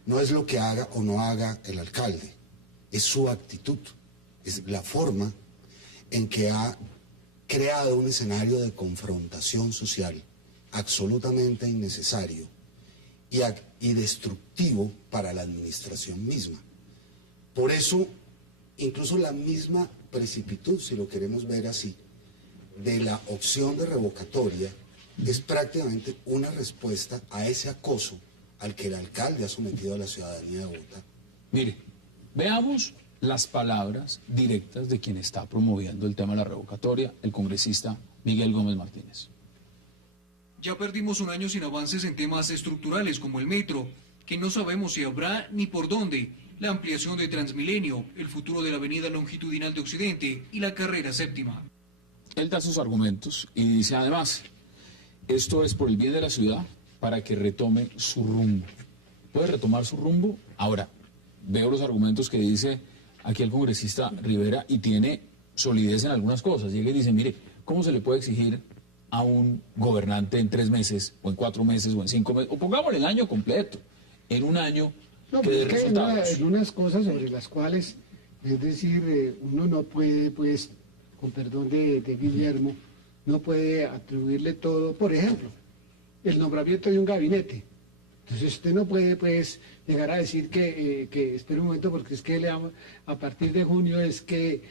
no es lo que haga o no haga el alcalde, es su actitud, es la forma en que ha creado un escenario de confrontación social absolutamente innecesario y destructivo para la administración misma. Por eso, incluso la misma precipitud, si lo queremos ver así, de la opción de revocatoria es prácticamente una respuesta a ese acoso al que el alcalde ha sometido a la ciudadanía de Bogotá. Mire, veamos las palabras directas de quien está promoviendo el tema de la revocatoria, el congresista Miguel Gómez Martínez. Ya perdimos un año sin avances en temas estructurales como el metro, que no sabemos si habrá ni por dónde, la ampliación de Transmilenio, el futuro de la avenida longitudinal de Occidente y la carrera séptima. Él da sus argumentos y dice además, esto es por el bien de la ciudad para que retome su rumbo. ¿Puede retomar su rumbo? Ahora, veo los argumentos que dice aquí el congresista Rivera y tiene solidez en algunas cosas. Llega y dice, mire, ¿cómo se le puede exigir a un gobernante en 3 meses, o en 4 meses, o en 5 meses, o pongámosle el año completo, en un año no, que dé resultados? Hay unas cosas sobre las cuales, es decir, uno no puede, pues, con perdón de Guillermo, no puede atribuirle todo, por ejemplo, el nombramiento de un gabinete. Entonces usted no puede, pues, llegar a decir que espere un momento, porque es que a partir de junio es que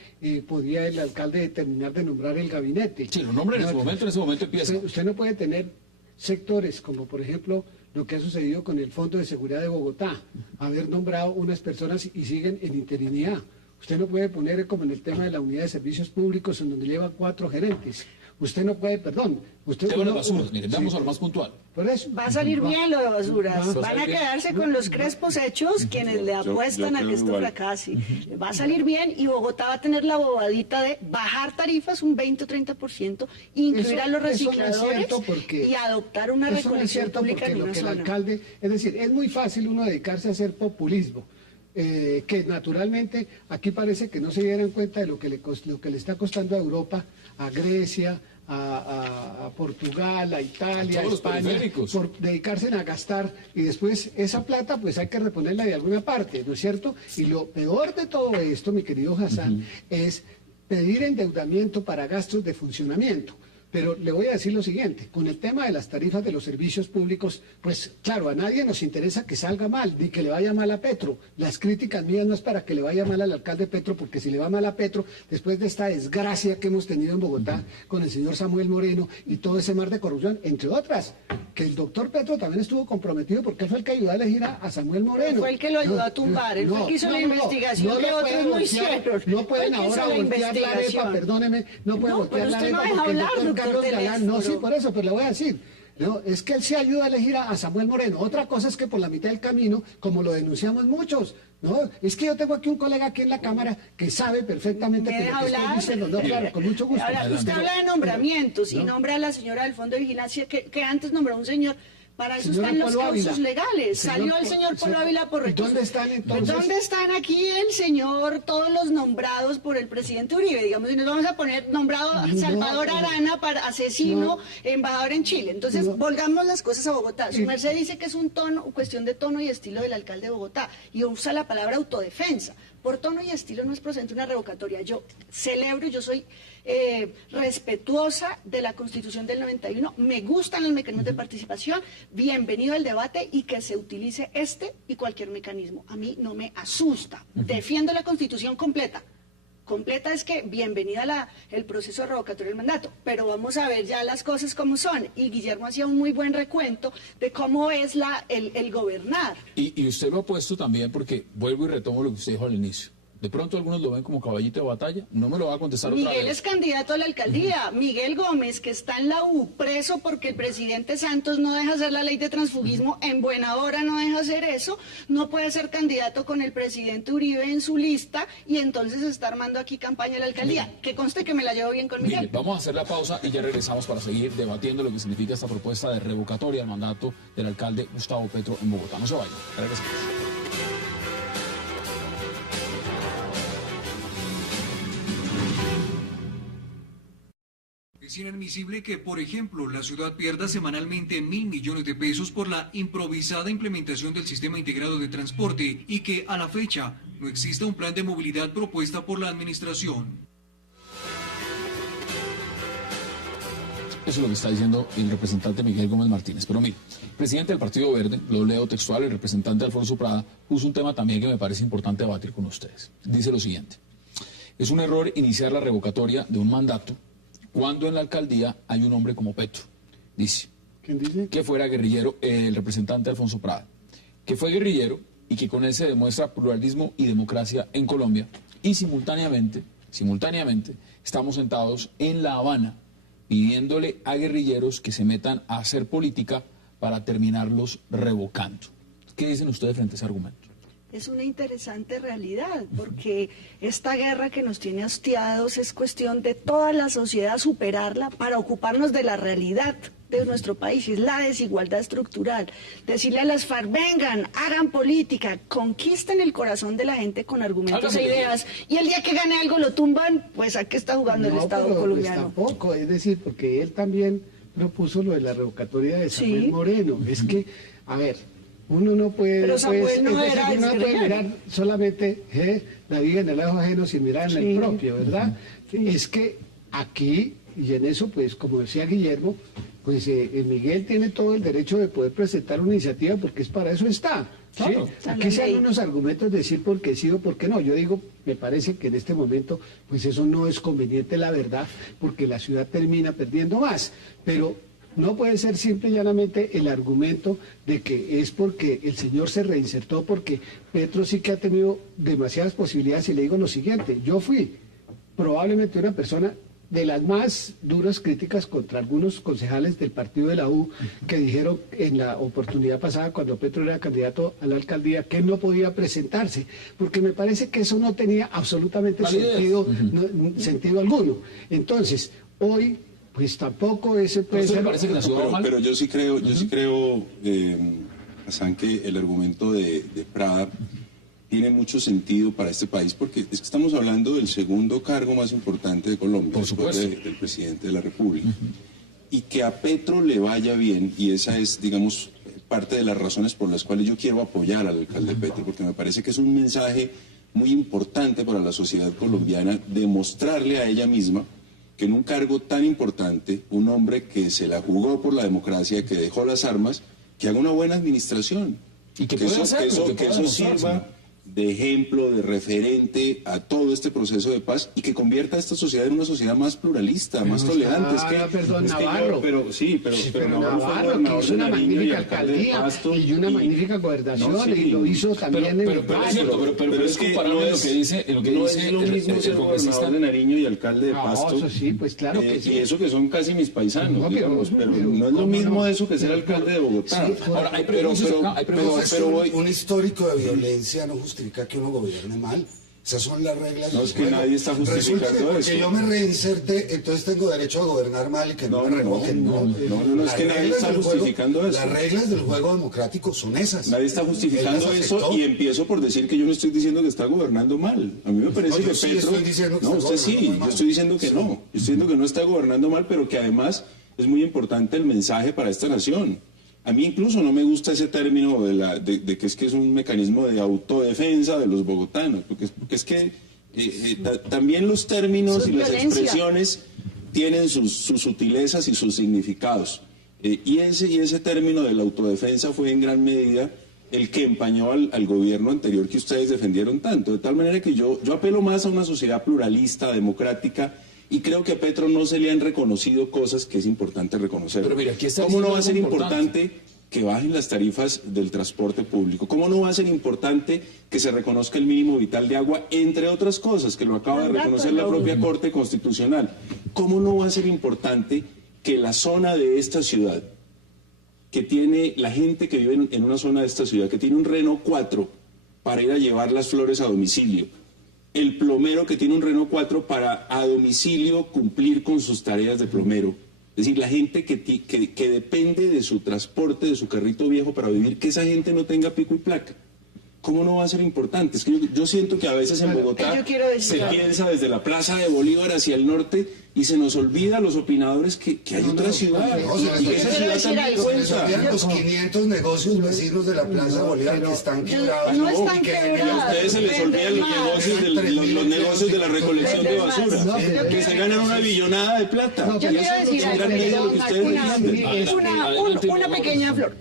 podía el alcalde determinar de nombrar el gabinete. Sí, lo nombra en ese momento empieza. Usted no puede tener sectores como, por ejemplo, lo que ha sucedido con el Fondo de Seguridad de Bogotá, haber nombrado unas personas y siguen en interinidad. Usted no puede poner como en el tema de la unidad de servicios públicos, en donde lleva 4 gerentes. Usted no puede, Tema de basuras, mire, vamos a lo más puntual. Por eso, va a salir bien lo de basuras. Van a quedarse con los crespos hechos quienes le apuestan a que esto fracase. Va a salir bien y Bogotá va a tener la bobadita de bajar tarifas un 20 o 30%, incluir a los recicladores y adoptar una recolección pública en una zona. El alcalde, es decir, es muy fácil uno dedicarse a hacer populismo. Que naturalmente aquí parece que no se dieran cuenta de lo que le está costando a Europa, a Grecia, a Portugal, a Italia, a España, por dedicarse a gastar, y después esa plata pues hay que reponerla de alguna parte, ¿no es cierto? Y lo peor de todo esto, mi querido Hassan, es pedir endeudamiento para gastos de funcionamiento. Pero le voy a decir lo siguiente, con el tema de las tarifas de los servicios públicos, pues claro, a nadie nos interesa que salga mal, ni que le vaya mal a Petro. Las críticas mías no es para que le vaya mal al alcalde Petro, porque si le va mal a Petro, después de esta desgracia que hemos tenido en Bogotá con el señor Samuel Moreno y todo ese mar de corrupción, entre otras, que el doctor Petro también estuvo comprometido porque él fue el que ayudó a elegir a Samuel Moreno. Fue el que lo ayudó a tumbar, él fue el que hizo la investigación que otros no hicieron. No pueden ahora voltear la arepa, perdóneme, no pueden voltear la arepa porque el doctor Carlos Galán, no, sí, por eso, pero le voy a decir, no, es que él se ayuda a elegir a Samuel Moreno. Otra cosa es que por la mitad del camino, como lo denunciamos muchos, no, es que yo tengo aquí un colega aquí en la Cámara que sabe perfectamente que lo que estoy diciendo, no, claro, con mucho gusto. Ahora, usted habla de nombramientos y nombra a la señora del Fondo de Vigilancia que antes nombró a un señor. Para eso están los causos legales. Salió el señor Polo Ávila por recursos. ¿Dónde están entonces? ¿Dónde están aquí el señor, todos los nombrados por el presidente Uribe? Digamos, y nos vamos a poner nombrado Salvador Arana para asesino, embajador en Chile. Entonces, volgamos las cosas a Bogotá. Su merced dice que es cuestión de tono y estilo del alcalde de Bogotá y usa la palabra autodefensa. Por tono y estilo no es procedente una revocatoria. Yo celebro, yo soy respetuosa de la Constitución del 91, me gustan los mecanismos de participación, bienvenido el debate y que se utilice este y cualquier mecanismo. A mí no me asusta, defiendo la Constitución completa. Completa es que bienvenida el proceso revocatorio del mandato, pero vamos a ver ya las cosas como son. Y Guillermo hacía un muy buen recuento de cómo es el gobernar. Y usted lo ha puesto también porque vuelvo y retomo lo que usted dijo al inicio. De pronto algunos lo ven como caballito de batalla, no me lo va a contestar otra vez. Miguel es candidato a la alcaldía, Miguel Gómez, que está en la U, preso porque el presidente Santos no deja hacer la ley de transfugismo, en buena hora no deja hacer eso, no puede ser candidato con el presidente Uribe en su lista y entonces está armando aquí campaña a la alcaldía. Que conste que me la llevo bien con Miguel. Mire, vamos a hacer la pausa y ya regresamos para seguir debatiendo lo que significa esta propuesta de revocatoria al mandato del alcalde Gustavo Petro en Bogotá. No se vayan, regresamos. Es inadmisible que, por ejemplo, la ciudad pierda semanalmente 1.000 millones de pesos por la improvisada implementación del sistema integrado de transporte y que, a la fecha, no exista un plan de movilidad propuesta por la administración. Eso es lo que está diciendo el representante Miguel Gómez Martínez. Pero mire, el presidente del Partido Verde, lo leo textual, el representante Alfonso Prada, puso un tema también que me parece importante debatir con ustedes. Dice lo siguiente: es un error iniciar la revocatoria de un mandato cuando en la alcaldía hay un hombre como Petro. Dice, ¿quién dice? Que fuera guerrillero, el representante Alfonso Prada, que fue guerrillero y que con él se demuestra pluralismo y democracia en Colombia, y simultáneamente estamos sentados en La Habana pidiéndole a guerrilleros que se metan a hacer política para terminarlos revocando. ¿Qué dicen ustedes frente a ese argumento? Es una interesante realidad, porque esta guerra que nos tiene hastiados es cuestión de toda la sociedad superarla para ocuparnos de la realidad de nuestro país, es la desigualdad estructural. Decirle a las FARC, vengan, hagan política, conquisten el corazón de la gente con argumentos e ideas, y el día que gane algo lo tumban, pues ¿a qué está jugando el Estado colombiano? Pues tampoco, es decir, porque él también propuso lo de la revocatoria de Samuel Moreno. Es que, a ver, uno no puede, pero Samuel no era uno puede mirar solamente la vida en el ojo ajeno sin mirar en el propio, ¿verdad? Es que aquí, y en eso, pues, como decía Guillermo, pues Miguel tiene todo el derecho de poder presentar una iniciativa porque es para eso está. ¿Sí? Claro. Aquí se dan unos argumentos de decir por qué sí o por qué no. Yo digo, me parece que en este momento, pues eso no es conveniente, la verdad, porque la ciudad termina perdiendo más. Pero no puede ser simple y llanamente el argumento de que es porque el señor se reinsertó, porque Petro sí que ha tenido demasiadas posibilidades. Y le digo lo siguiente, yo fui probablemente una persona de las más duras críticas contra algunos concejales del partido de la U que dijeron en la oportunidad pasada, cuando Petro era candidato a la alcaldía, que no podía presentarse, porque me parece que eso no tenía absolutamente sentido alguno. Entonces, hoy, pues tampoco ese puede ser... Pero yo sí creo, Hassan, que el argumento de Prada tiene mucho sentido para este país, porque es que estamos hablando del segundo cargo más importante de Colombia, después del presidente de la República. Y que a Petro le vaya bien, y esa es, digamos, parte de las razones por las cuales yo quiero apoyar al alcalde Petro, porque me parece que es un mensaje muy importante para la sociedad colombiana, demostrarle a ella misma que en un cargo tan importante, un hombre que se la jugó por la democracia, que dejó las armas, que haga una buena administración. Y que eso sirva de ejemplo, de referente a todo este proceso de paz y que convierta a esta sociedad en una sociedad más pluralista, más tolerante. Navarro, que hizo una magnífica alcaldía y una magnífica gobernación, y lo hizo también en el Valle. Pero es que no es lo mismo ser gobernador de Nariño y alcalde de Pasto. Eso sí, pues claro que sí. Y eso que son casi mis paisanos, digamos, pero no es lo mismo eso que ser alcalde de Bogotá. Ahora, pero un histórico de violencia no justifica que uno gobierne mal. Esas son las reglas. No, es que nadie está justificando eso. Porque yo me reinserté, entonces tengo derecho a gobernar mal y que no me revoquen. No, es que nadie está justificando eso. Las reglas del juego democrático son esas. Nadie está justificando eso, y empiezo por decir que yo no estoy diciendo que está gobernando mal. A mí me parece que Petro... No, usted sí, yo estoy diciendo que no. Yo estoy diciendo que no está gobernando mal, pero que además es muy importante el mensaje para esta nación. A mí incluso no me gusta ese término de que es un mecanismo de autodefensa de los bogotanos, porque es que también los términos y las expresiones tienen sus sutilezas y sus significados. Y ese término de la autodefensa fue en gran medida el que empañó al gobierno anterior que ustedes defendieron tanto. De tal manera que yo apelo más a una sociedad pluralista, democrática, y creo que a Petro no se le han reconocido cosas que es importante reconocer. Pero mira, aquí está. ¿Cómo no va a ser importante que bajen las tarifas del transporte público? ¿Cómo no va a ser importante que se reconozca el mínimo vital de agua, entre otras cosas, que lo acaba de reconocer la propia Corte Constitucional? ¿Cómo no va a ser importante que la zona de esta ciudad, que tiene la gente que vive en una zona de esta ciudad, que tiene un Renault 4 para ir a llevar las flores a domicilio, el plomero que tiene un Renault 4 para a domicilio cumplir con sus tareas de plomero, es decir, la gente que depende de su transporte, de su carrito viejo para vivir, que esa gente no tenga pico y placa? ¿Cómo no va a ser importante? Es que yo siento que a veces en Bogotá se piensa desde la Plaza de Bolívar hacia el norte y se nos olvida a los opinadores que hay otra ciudad. Y que esa ciudad también cuenta. Los 500 negocios vecinos de la Plaza de Bolívar que están quebrados. No están quebrados. Y a ustedes se les olvidan los negocios de la recolección de basura, que se ganan una billonada de plata. Yo quiero decir una pequeña flor.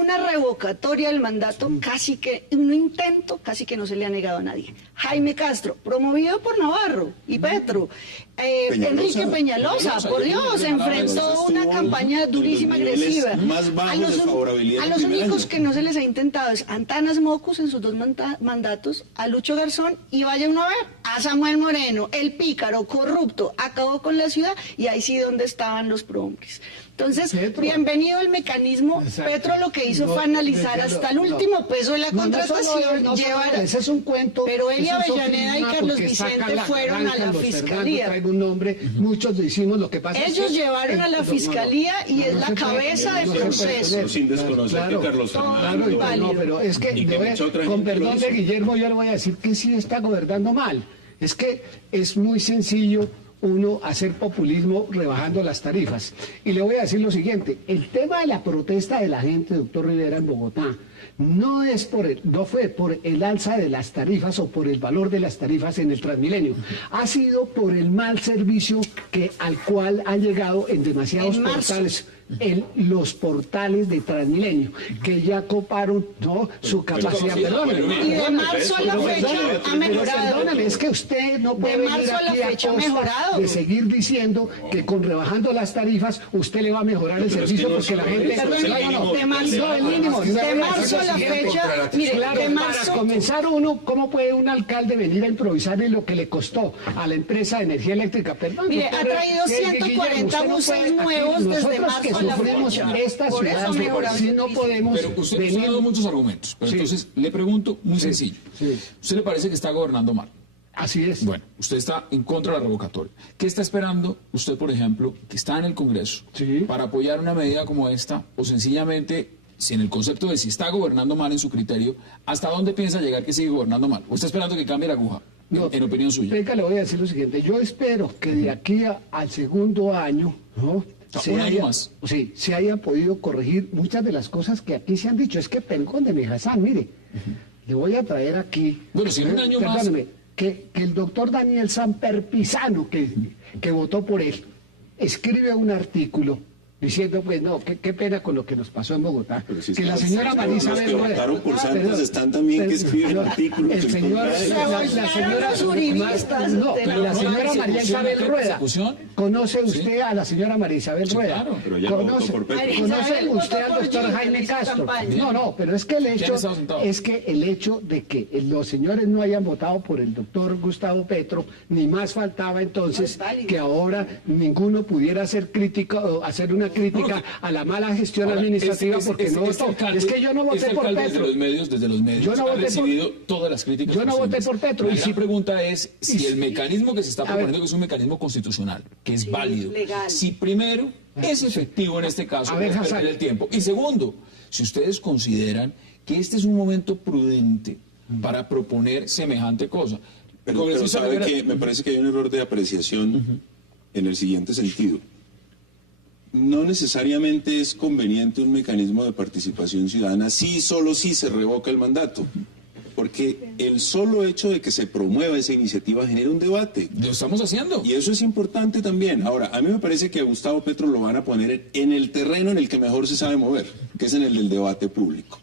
Una revocatoria del mandato, un intento casi que no se le ha negado a nadie. Jaime Castro, promovido por Navarro y Petro, Enrique Peñalosa, por Dios, enfrentó una campaña durísima, agresiva. A los únicos que no se les ha intentado es a Antanas Mocus en sus 2 mandatos, a Lucho Garzón, y vaya uno a ver, a Samuel Moreno, el pícaro, corrupto, acabó con la ciudad, y ahí sí donde estaban los prohombres. Entonces, Petro, bienvenido al mecanismo. Exacto. Petro lo que hizo fue analizar hasta el último peso de la contratación. Ese es un cuento. Pero él y Avellaneda y Carlos Vicente fueron a la fiscalía. Traigo un nombre, muchos lo hicimos, lo que pasa ellos llevaron a la fiscalía y es la cabeza del proceso. Sin desconocer que Carlos Fernando. No, pero es que, con perdón de Guillermo, yo le voy a decir que sí está gobernando mal. Es que es muy sencillo uno hacer populismo rebajando las tarifas. Y le voy a decir lo siguiente, el tema de la protesta de la gente, doctor Rivera, en Bogotá, no fue por el alza de las tarifas o por el valor de las tarifas en el Transmilenio, ha sido por el mal servicio al cual ha llegado en demasiados portales. Los portales de Transmilenio, que ya coparon su capacidad. Y de marzo a la fecha ha mejorado. Perdóname, es que usted no puede venir aquí a costa de seguir diciendo que con rebajando las tarifas usted le va a mejorar el servicio porque la gente... De marzo a la fecha, mire, de marzo... Para comenzar ¿cómo puede un alcalde venir a improvisarle lo que le costó a la empresa de energía eléctrica? Perdón, mire, ha traído 140 buses nuevos desde marzo. Sufrimos esta ciudad, si no podemos. Pero usted ha dado muchos argumentos. Pero entonces le pregunto muy sencillo. ¿Usted le parece que está gobernando mal? Así es. Bueno, usted está en contra de la revocatoria. ¿Qué está esperando usted, por ejemplo, que está en el Congreso, para apoyar una medida como esta? O sencillamente, si en el concepto de si está gobernando mal en su criterio, ¿hasta dónde piensa llegar que sigue gobernando mal? ¿O está esperando que cambie la aguja? No, en opinión suya. Venga, le voy a decir lo siguiente. Yo espero que de aquí al segundo año, se haya podido corregir muchas de las cosas que aquí se han dicho. Es que perdóneme, Hassan, mire, le voy a traer aquí. Bueno, si en un año más. Que el doctor Daniel Samper Pisano, que votó por él, escribe un artículo diciendo, pues no, qué pena con lo que nos pasó en Bogotá. Si que la señora Marisabel Rueda... Los que votaron por Santos están también que escriben artículos. La señora María Isabel Rueda. ¿Conoce usted a la señora María Isabel Rueda? Claro, pero ya ¿Conoce usted al doctor Jaime Castro? No, pero es que el hecho de que los señores no hayan votado por el doctor Gustavo Petro, ni más faltaba entonces que ahora ninguno pudiera hacer una crítica a la mala gestión administrativa porque no votó. Es que yo no voté por Petro. Desde los medios yo no ha recibido todas las críticas. Yo no voté por Petro. Y la pregunta es si el mecanismo que se está proponiendo, que es un mecanismo constitucional, que es válido, si primero es efectivo en este caso, no es perder el tiempo. Y segundo, si ustedes consideran que este es un momento prudente para proponer semejante cosa. Pero sabe que me parece que hay un error de apreciación en el siguiente sentido. No necesariamente es conveniente un mecanismo de participación ciudadana solo si se revoca el mandato, porque el solo hecho de que se promueva esa iniciativa genera un debate. Lo estamos haciendo. Y eso es importante también. Ahora, a mí me parece que a Gustavo Petro lo van a poner en el terreno en el que mejor se sabe mover, que es en el del debate público.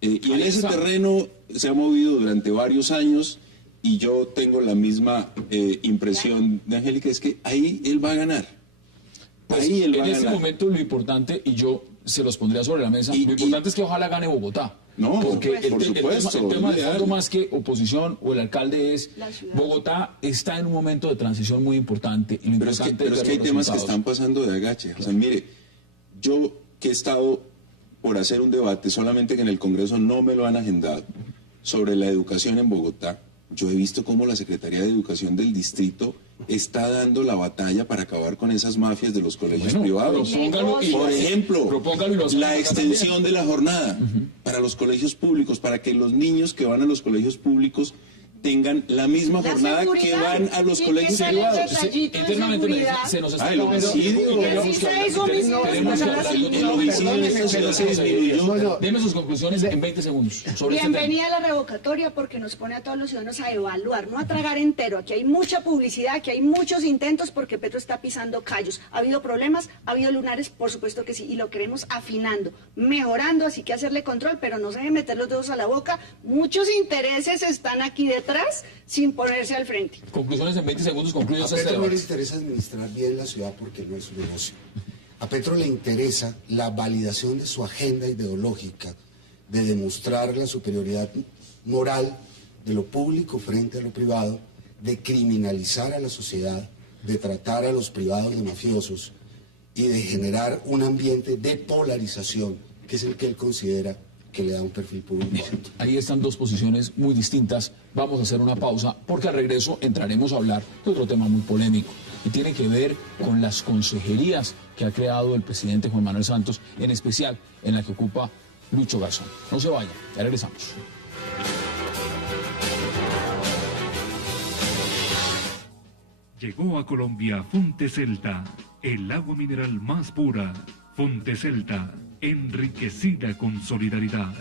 Y en ese terreno se ha movido durante varios años y yo tengo la misma impresión de Angélica, es que ahí él va a ganar. Pues en este momento lo importante, y yo se los pondría sobre la mesa, lo importante es que ojalá gane Bogotá. No, porque por supuesto, el tema de fondo más que oposición o el alcalde es Bogotá está en un momento de transición muy importante. Y lo pero importante es que hay temas que están pasando de agache. O sea, mire, yo que he estado por hacer un debate, solamente que en el Congreso no me lo han agendado, sobre la educación en Bogotá, yo he visto cómo la Secretaría de Educación del distrito está dando la batalla para acabar con esas mafias de los colegios privados. Por ejemplo, la extensión de la jornada para los colegios públicos, para que los niños que van a los colegios públicos tengan la misma jornada que van a los colegios privados. Internamente se nos está... el homicidio. Deme sus conclusiones en 20 segundos. Bienvenida a la revocatoria porque nos pone a todos los ciudadanos a evaluar, no a tragar entero. Aquí hay mucha publicidad, aquí hay muchos intentos porque Petro está pisando callos. ¿Ha habido problemas? ¿Ha habido lunares? Por supuesto que sí. Y lo queremos afinando, mejorando, así que hacerle control, pero no se debe meter los dedos a la boca. Muchos intereses están aquí detrás horas sin ponerse al frente. Conclusiones en 20 segundos, concluye A Petro no le interesa administrar bien la ciudad porque no es su negocio. A Petro le interesa la validación de su agenda ideológica, de demostrar la superioridad moral de lo público frente a lo privado, de criminalizar a la sociedad, de tratar a los privados de mafiosos y de generar un ambiente de polarización, que es el que él considera que le da un perfil público. Ahí están dos posiciones muy distintas. Vamos a hacer una pausa porque al regreso entraremos a hablar de otro tema muy polémico y tiene que ver con las consejerías que ha creado el presidente Juan Manuel Santos, en especial en la que ocupa Lucho Garzón. No se vayan, ya regresamos. Llegó a Colombia Fonte Celta, el agua mineral más pura. Fonte Celta, enriquecida con solidaridad.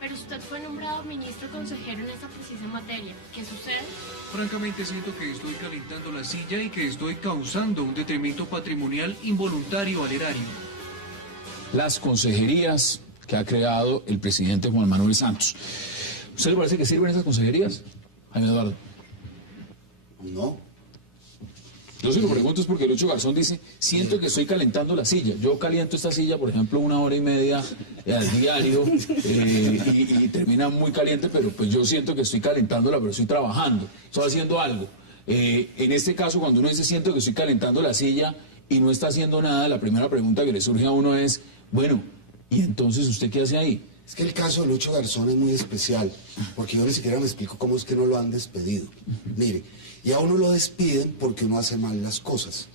Pero usted fue nombrado ministro consejero en esta precisa materia. ¿Qué sucede? Francamente siento que estoy calentando la silla y que estoy causando un detrimento patrimonial involuntario al erario. Las consejerías que ha creado el presidente Juan Manuel Santos. ¿Usted le parece que sirven esas consejerías, Jaime Eduardo? No. Yo se lo pregunto es porque Lucho Garzón dice, siento que estoy calentando la silla. Yo caliento esta silla, por ejemplo, 1 hora y media al diario y termina muy caliente, pero pues yo siento que estoy calentándola, pero estoy trabajando, estoy haciendo algo. En este caso, cuando uno dice siento que estoy calentando la silla y no está haciendo nada, la primera pregunta que le surge a uno es, bueno, ¿y entonces usted qué hace ahí? Es que el caso de Lucho Garzón es muy especial, porque yo ni siquiera me explico cómo es que no lo han despedido. Mire, y a uno lo despiden porque uno hace mal las cosas.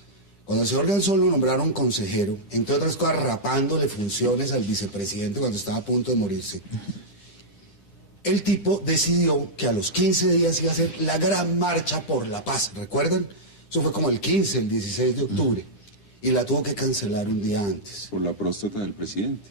Cuando al señor Garzón lo nombraron consejero, entre otras cosas rapándole funciones al vicepresidente cuando estaba a punto de morirse, el tipo decidió que a los 15 días iba a hacer la gran marcha por la paz, ¿recuerdan? Eso fue como el 15, el 16 de octubre, y la tuvo que cancelar un día antes. Por la próstata del presidente.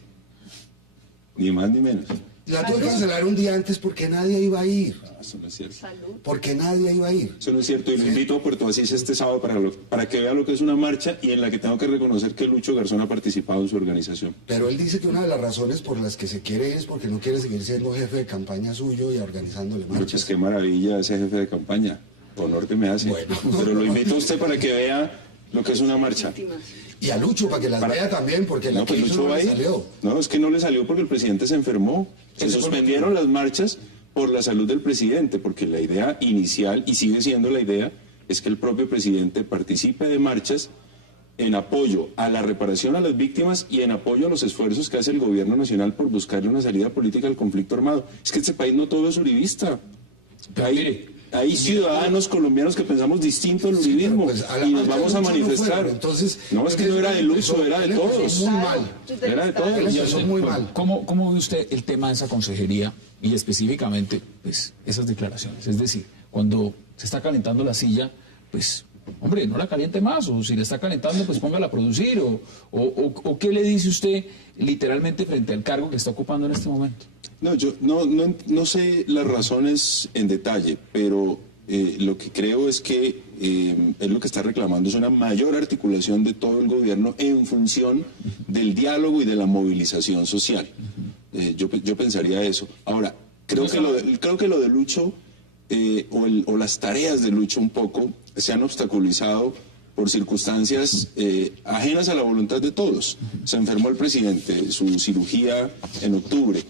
Ni más ni menos. La tuve que cancelar un día antes porque nadie iba a ir. Eso no es cierto. Porque nadie iba a ir. Eso no es cierto. Y lo invito a Puerto Asís este sábado para que vea lo que es una marcha y en la que tengo que reconocer que Lucho Garzón ha participado en su organización. Pero él dice que una de las razones por las que se quiere ir es porque no quiere seguir siendo jefe de campaña suyo y organizándole marchas. Pues qué maravilla ese jefe de campaña. Honor que me hace. Bueno. Pero lo invito a usted para que vea lo que es una marcha. Y a Lucho para que las vea también, porque la que hizo no le salió. No, es que no le salió porque el presidente se enfermó. Se suspendieron las marchas por la salud del presidente, porque la idea inicial, y sigue siendo la idea, es que el propio presidente participe de marchas en apoyo a la reparación a las víctimas y en apoyo a los esfuerzos que hace el gobierno nacional por buscarle una salida política al conflicto armado. Es que este país no todo es uribista. Hay ciudadanos colombianos que pensamos distinto al uribismo y nos vamos a manifestar. No, es que no era de Lucho, era de todos. Muy mal. Era de todos. Muy mal. ¿Cómo ve usted el tema de esa consejería y específicamente pues, esas declaraciones? Es decir, cuando se está calentando la silla, pues, hombre, no la caliente más, o si la está calentando, pues póngala a producir, o ¿qué le dice usted literalmente frente al cargo que está ocupando en este momento? No, yo no sé las razones en detalle, pero lo que creo es que es lo que está reclamando es una mayor articulación de todo el gobierno en función del diálogo y de la movilización social. Yo pensaría eso. Ahora, creo que lo de Lucho o las tareas de Lucho un poco se han obstaculizado por circunstancias ajenas a la voluntad de todos. Se enfermó el presidente, su cirugía en octubre,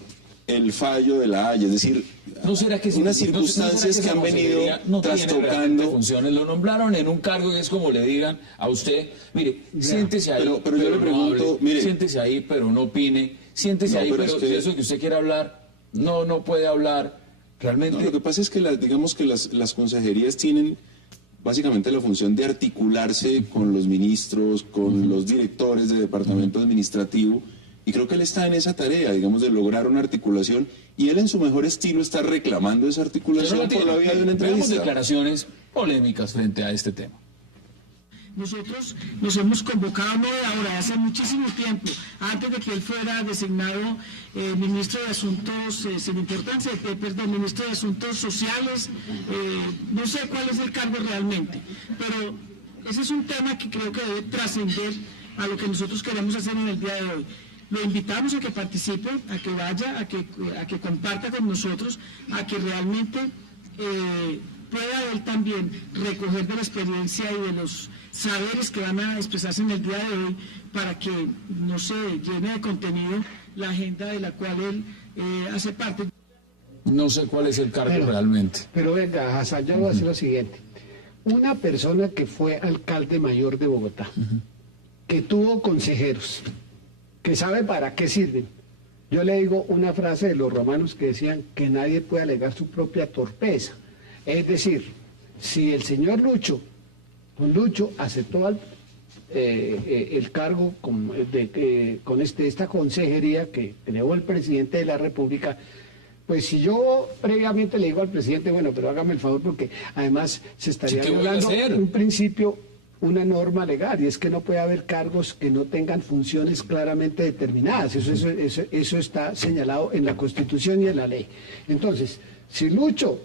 el fallo de la Haya, es decir, ¿no será que unas circunstancias que han venido trastocando funciones? Lo nombraron en un cargo y es como le digan a usted, mire, siéntese ahí, pero yo le pregunto, mire, siéntese ahí, pero no opine, siéntese ahí, pero de eso que usted quiere hablar, no puede hablar, realmente. No, lo que pasa es que digamos que las consejerías tienen básicamente la función de articularse con los ministros, con los directores de departamento administrativo. Y creo que él está en esa tarea, digamos, de lograr una articulación, y él en su mejor estilo está reclamando esa articulación por la vía de una entrevista. Veamos declaraciones polémicas frente a este tema. Nosotros nos hemos convocado no de ahora, hace muchísimo tiempo, antes de que él fuera designado ministro de Asuntos, sin importancia, ministro de Asuntos Sociales, no sé cuál es el cargo realmente, pero ese es un tema que creo que debe trascender a lo que nosotros queremos hacer en el día de hoy. lo invitamos a que participe, a que vaya, a que comparta con nosotros, a que realmente pueda él también recoger de la experiencia y de los saberes que van a expresarse en el día de hoy para que no se llene de contenido la agenda de la cual él hace parte. No sé cuál es el cargo realmente. Pero venga, Hassan, yo voy a hacer lo siguiente. Una persona que fue alcalde mayor de Bogotá, que tuvo consejeros, que sabe para qué sirven. Yo le digo una frase de los romanos que decían que nadie puede alegar su propia torpeza. Es decir, si el señor don Lucho aceptó el cargo con esta consejería que elevó el presidente de la República, pues si yo previamente le digo al presidente, bueno, pero hágame el favor porque además se estaría violando un principio, una norma legal, y es que no puede haber cargos que no tengan funciones claramente determinadas. Eso está señalado en la Constitución y en la ley. Entonces, si Lucho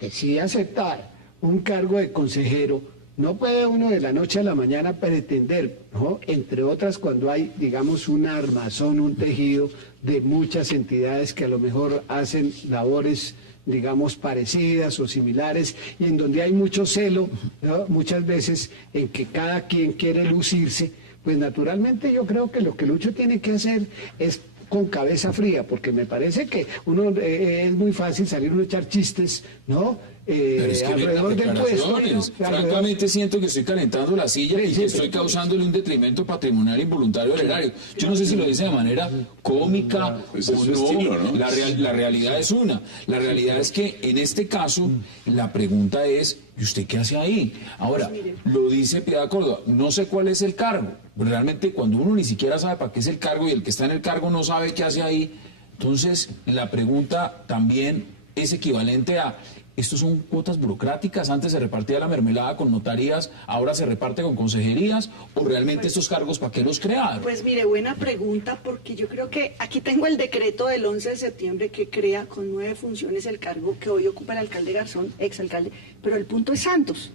decide aceptar un cargo de consejero, no puede uno de la noche a la mañana pretender, ¿no?, entre otras, cuando hay, digamos, un armazón, un tejido de muchas entidades que a lo mejor hacen labores, digamos, parecidas o similares, y en donde hay mucho celo, ¿no?, muchas veces en que cada quien quiere lucirse, pues naturalmente yo creo que lo que Lucho tiene que hacer es con cabeza fría, porque me parece que uno es muy fácil salir a echar chistes, ¿no? Pero es que alrededor del puesto. Francamente siento que estoy calentando la silla y que estoy causándole un detrimento patrimonial involuntario al erario. Yo no sé si lo dice de manera cómica o no. Estilo, ¿no? La realidad es una. La realidad es que en este caso la pregunta es, ¿y usted qué hace ahí? Ahora, lo dice Piedad Córdoba, no sé cuál es el cargo. Realmente cuando uno ni siquiera sabe para qué es el cargo y el que está en el cargo no sabe qué hace ahí, entonces la pregunta también es equivalente a... ¿Estos son cuotas burocráticas? Antes se repartía la mermelada con notarías, ahora se reparte con consejerías, ¿o realmente estos cargos para qué los crearon? Pues mire, buena pregunta, porque yo creo que aquí tengo el decreto del 11 de septiembre que crea con 9 funciones el cargo que hoy ocupa el alcalde Garzón, exalcalde, pero el punto es Santos.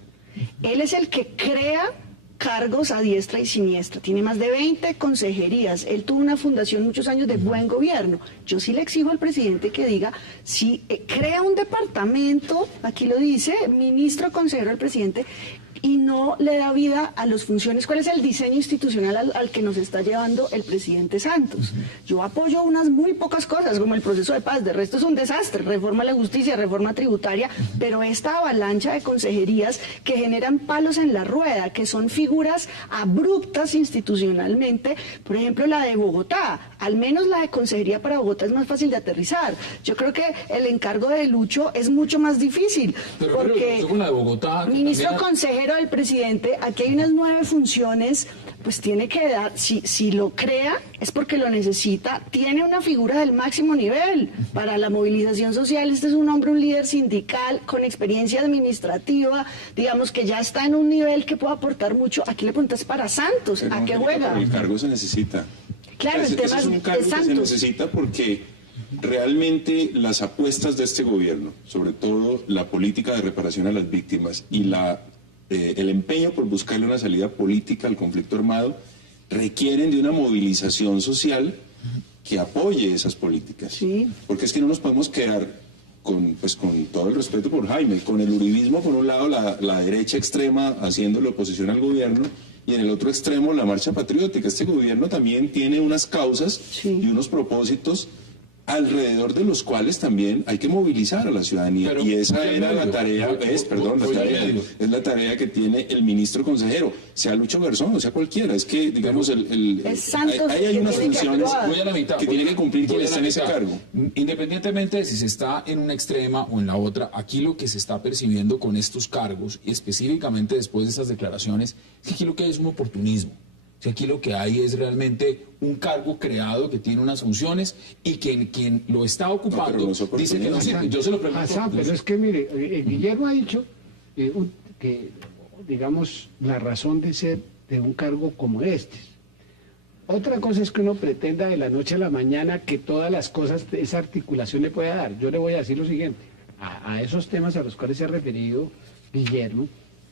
Él es el que crea cargos a diestra y siniestra, tiene más de 20 consejerías, él tuvo una fundación muchos años de buen gobierno. Yo sí le exijo al presidente que diga, si crea un departamento, aquí lo dice, ministro consejero del presidente, y no le da vida a las funciones, ¿cuál es el diseño institucional al que nos está llevando el presidente Santos? Yo apoyo unas muy pocas cosas, como el proceso de paz, de resto es un desastre, reforma a la justicia, reforma tributaria, pero esta avalancha de consejerías que generan palos en la rueda, que son figuras abruptas institucionalmente, por ejemplo la de Bogotá, al menos la de consejería para Bogotá es más fácil de aterrizar. Yo creo que el encargo de Lucho es mucho más difícil, porque con la de Bogotá, ministro consejero del presidente, aquí hay unas 9 funciones, pues tiene que dar, si lo crea es porque lo necesita, tiene una figura del máximo nivel para la movilización social. Este es un hombre, un líder sindical con experiencia administrativa, digamos que ya está en un nivel que puede aportar mucho. Aquí le preguntas para Santos, ¿a qué juega? El cargo se necesita. Claro, el tema es un cargo que se necesita porque realmente las apuestas de este gobierno, sobre todo la política de reparación a las víctimas y el empeño por buscarle una salida política al conflicto armado, requieren de una movilización social que apoye esas políticas. Sí. Porque es que no nos podemos quedar con todo el respeto por Jaime, con el uribismo por un lado, la derecha extrema haciéndole oposición al gobierno, y en el otro extremo la marcha patriótica. Este gobierno también tiene unas causas y unos propósitos alrededor de los cuales también hay que movilizar a la ciudadanía. Pero, y esa era la tarea, es la tarea que tiene el ministro consejero, sea Lucho Garzón o sea cualquiera. Es que, digamos, hay unas funciones que tiene que cumplir quien está en ese cargo. Independientemente de si se está en una extrema o en la otra, aquí lo que se está percibiendo con estos cargos, y específicamente después de esas declaraciones, es que aquí lo que hay es un oportunismo. Si aquí lo que hay es realmente un cargo creado que tiene unas funciones y que quien lo está ocupando dice que no sirve. Yo se lo pregunto. Pero es que mire, Guillermo ha dicho que, digamos, la razón de ser de un cargo como este. Otra cosa es que uno pretenda de la noche a la mañana que todas las cosas, esa articulación le pueda dar. Yo le voy a decir lo siguiente, a esos temas a los cuales se ha referido Guillermo,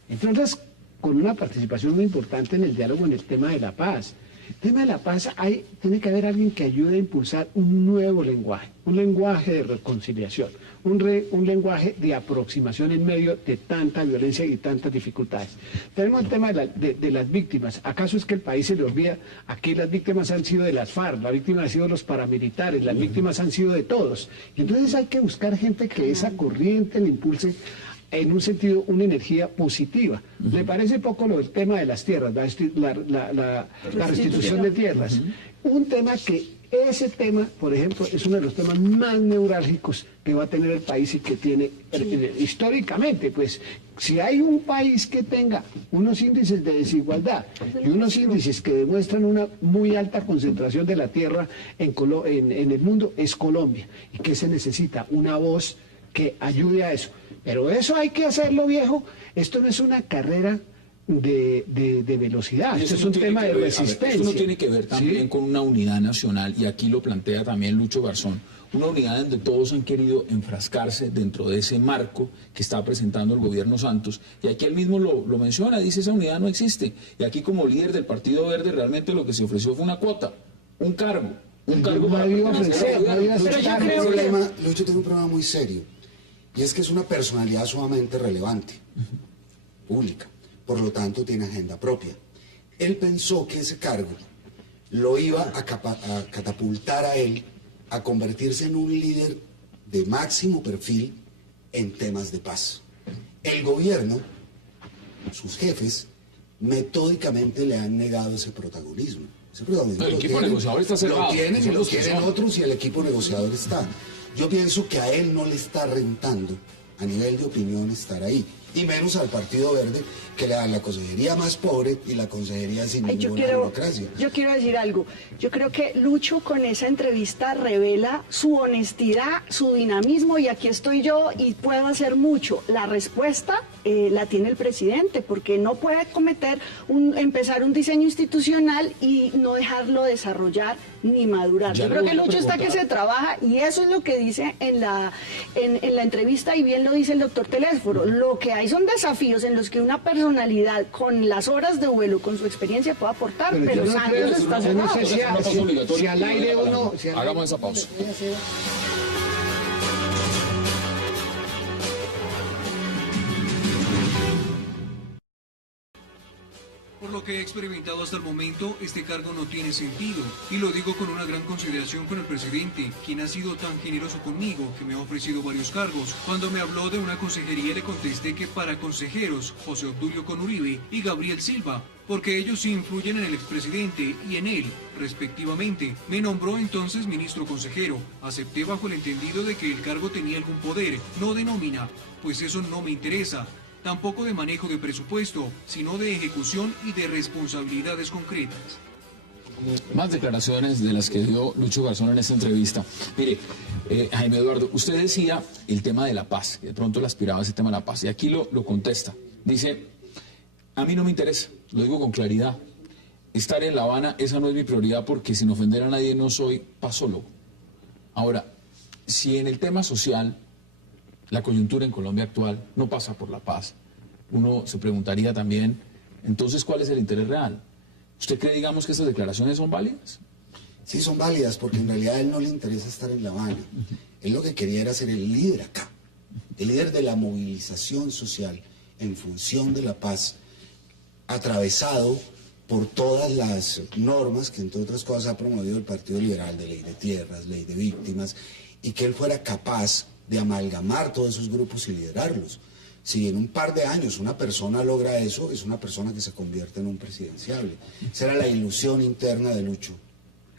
entre otras, con una participación muy importante en el diálogo en el tema de la paz. El tema de la paz, tiene que haber alguien que ayude a impulsar un nuevo lenguaje, un lenguaje de reconciliación, un lenguaje de aproximación en medio de tanta violencia y tantas dificultades. Tenemos el tema de las víctimas. ¿Acaso es que el país se le olvida? Aquí las víctimas han sido de las FARC, las víctimas han sido los paramilitares, las víctimas han sido de todos. Y entonces hay que buscar gente que esa corriente le impulse en un sentido, una energía positiva. ¿Le parece poco lo del tema de las tierras, la restitución de tierras? Un tema que, ese tema, por ejemplo, es uno de los temas más neurálgicos que va a tener el país y que tiene históricamente, pues, si hay un país que tenga unos índices de desigualdad y unos índices que demuestran una muy alta concentración de la tierra en el mundo, es Colombia. ¿Y qué se necesita? Una voz que ayude a eso. Pero eso hay que hacerlo, viejo. Esto no es una carrera de velocidad, esto es un tema de resistencia. Esto no tiene que ver también con una unidad nacional, y aquí lo plantea también Lucho Garzón, una unidad donde todos han querido enfrascarse dentro de ese marco que está presentando el gobierno Santos, y aquí él mismo lo menciona, dice esa unidad no existe, y aquí como líder del Partido Verde realmente lo que se ofreció fue una cuota, un cargo para... Lucho tiene un problema muy serio, y es que es una personalidad sumamente relevante, pública. Por lo tanto, tiene agenda propia. Él pensó que ese cargo lo iba a catapultar a él a convertirse en un líder de máximo perfil en temas de paz. El gobierno, sus jefes, metódicamente le han negado ese protagonismo. El equipo negociador está cerrado. Lo tienen otros y el equipo negociador está. Yo pienso que a él no le está rentando, a nivel de opinión, estar ahí. Y menos al Partido Verde, que le dan la consejería más pobre y la consejería sin ninguna burocracia. Yo quiero decir algo. Yo creo que Lucho con esa entrevista revela su honestidad, su dinamismo, y aquí estoy yo y puedo hacer mucho. La respuesta la tiene el presidente, porque no puede empezar un diseño institucional y no dejarlo desarrollar ni madurar. Yo creo que Lucho está que se trabaja, y eso es lo que dice en la entrevista, y bien lo dice el doctor Telésforo. Lo que hay son desafíos en los que una personalidad con las horas de vuelo, con su experiencia, puede aportar, pero Santos está cerrado. Si al aire o no... Hagamos esa pausa. Por lo que he experimentado hasta el momento, este cargo no tiene sentido, y lo digo con una gran consideración con el presidente, quien ha sido tan generoso conmigo que me ha ofrecido varios cargos. Cuando me habló de una consejería le contesté que para consejeros, José Obdulio Conuribe y Gabriel Silva, porque ellos sí influyen en el expresidente y en él, respectivamente. Me nombró entonces ministro consejero. Acepté bajo el entendido de que el cargo tenía algún poder, no de nómina, pues eso no me interesa. Tampoco de manejo de presupuesto, sino de ejecución y de responsabilidades concretas. Más declaraciones de las que dio Lucho Garzón en esta entrevista. Mire, Jaime Eduardo, usted decía el tema de la paz, que de pronto le aspiraba a ese tema de la paz, y aquí lo contesta. Dice, a mí no me interesa, lo digo con claridad. Estar en La Habana, esa no es mi prioridad, porque sin ofender a nadie no soy pazólogo. Ahora, si en el tema social la coyuntura en Colombia actual no pasa por la paz, uno se preguntaría también, entonces, ¿cuál es el interés real? ¿Usted cree, digamos, que estas declaraciones son válidas? Sí, son válidas, porque en realidad a él no le interesa estar en La Habana. Él lo que quería era ser el líder acá, el líder de la movilización social en función de la paz, atravesado por todas las normas que, entre otras cosas, ha promovido el Partido Liberal, de ley de tierras, ley de víctimas, y que él fuera capaz de amalgamar todos esos grupos y liderarlos. Si en un par de años una persona logra eso, es una persona que se convierte en un presidenciable. Esa era la ilusión interna de Lucho.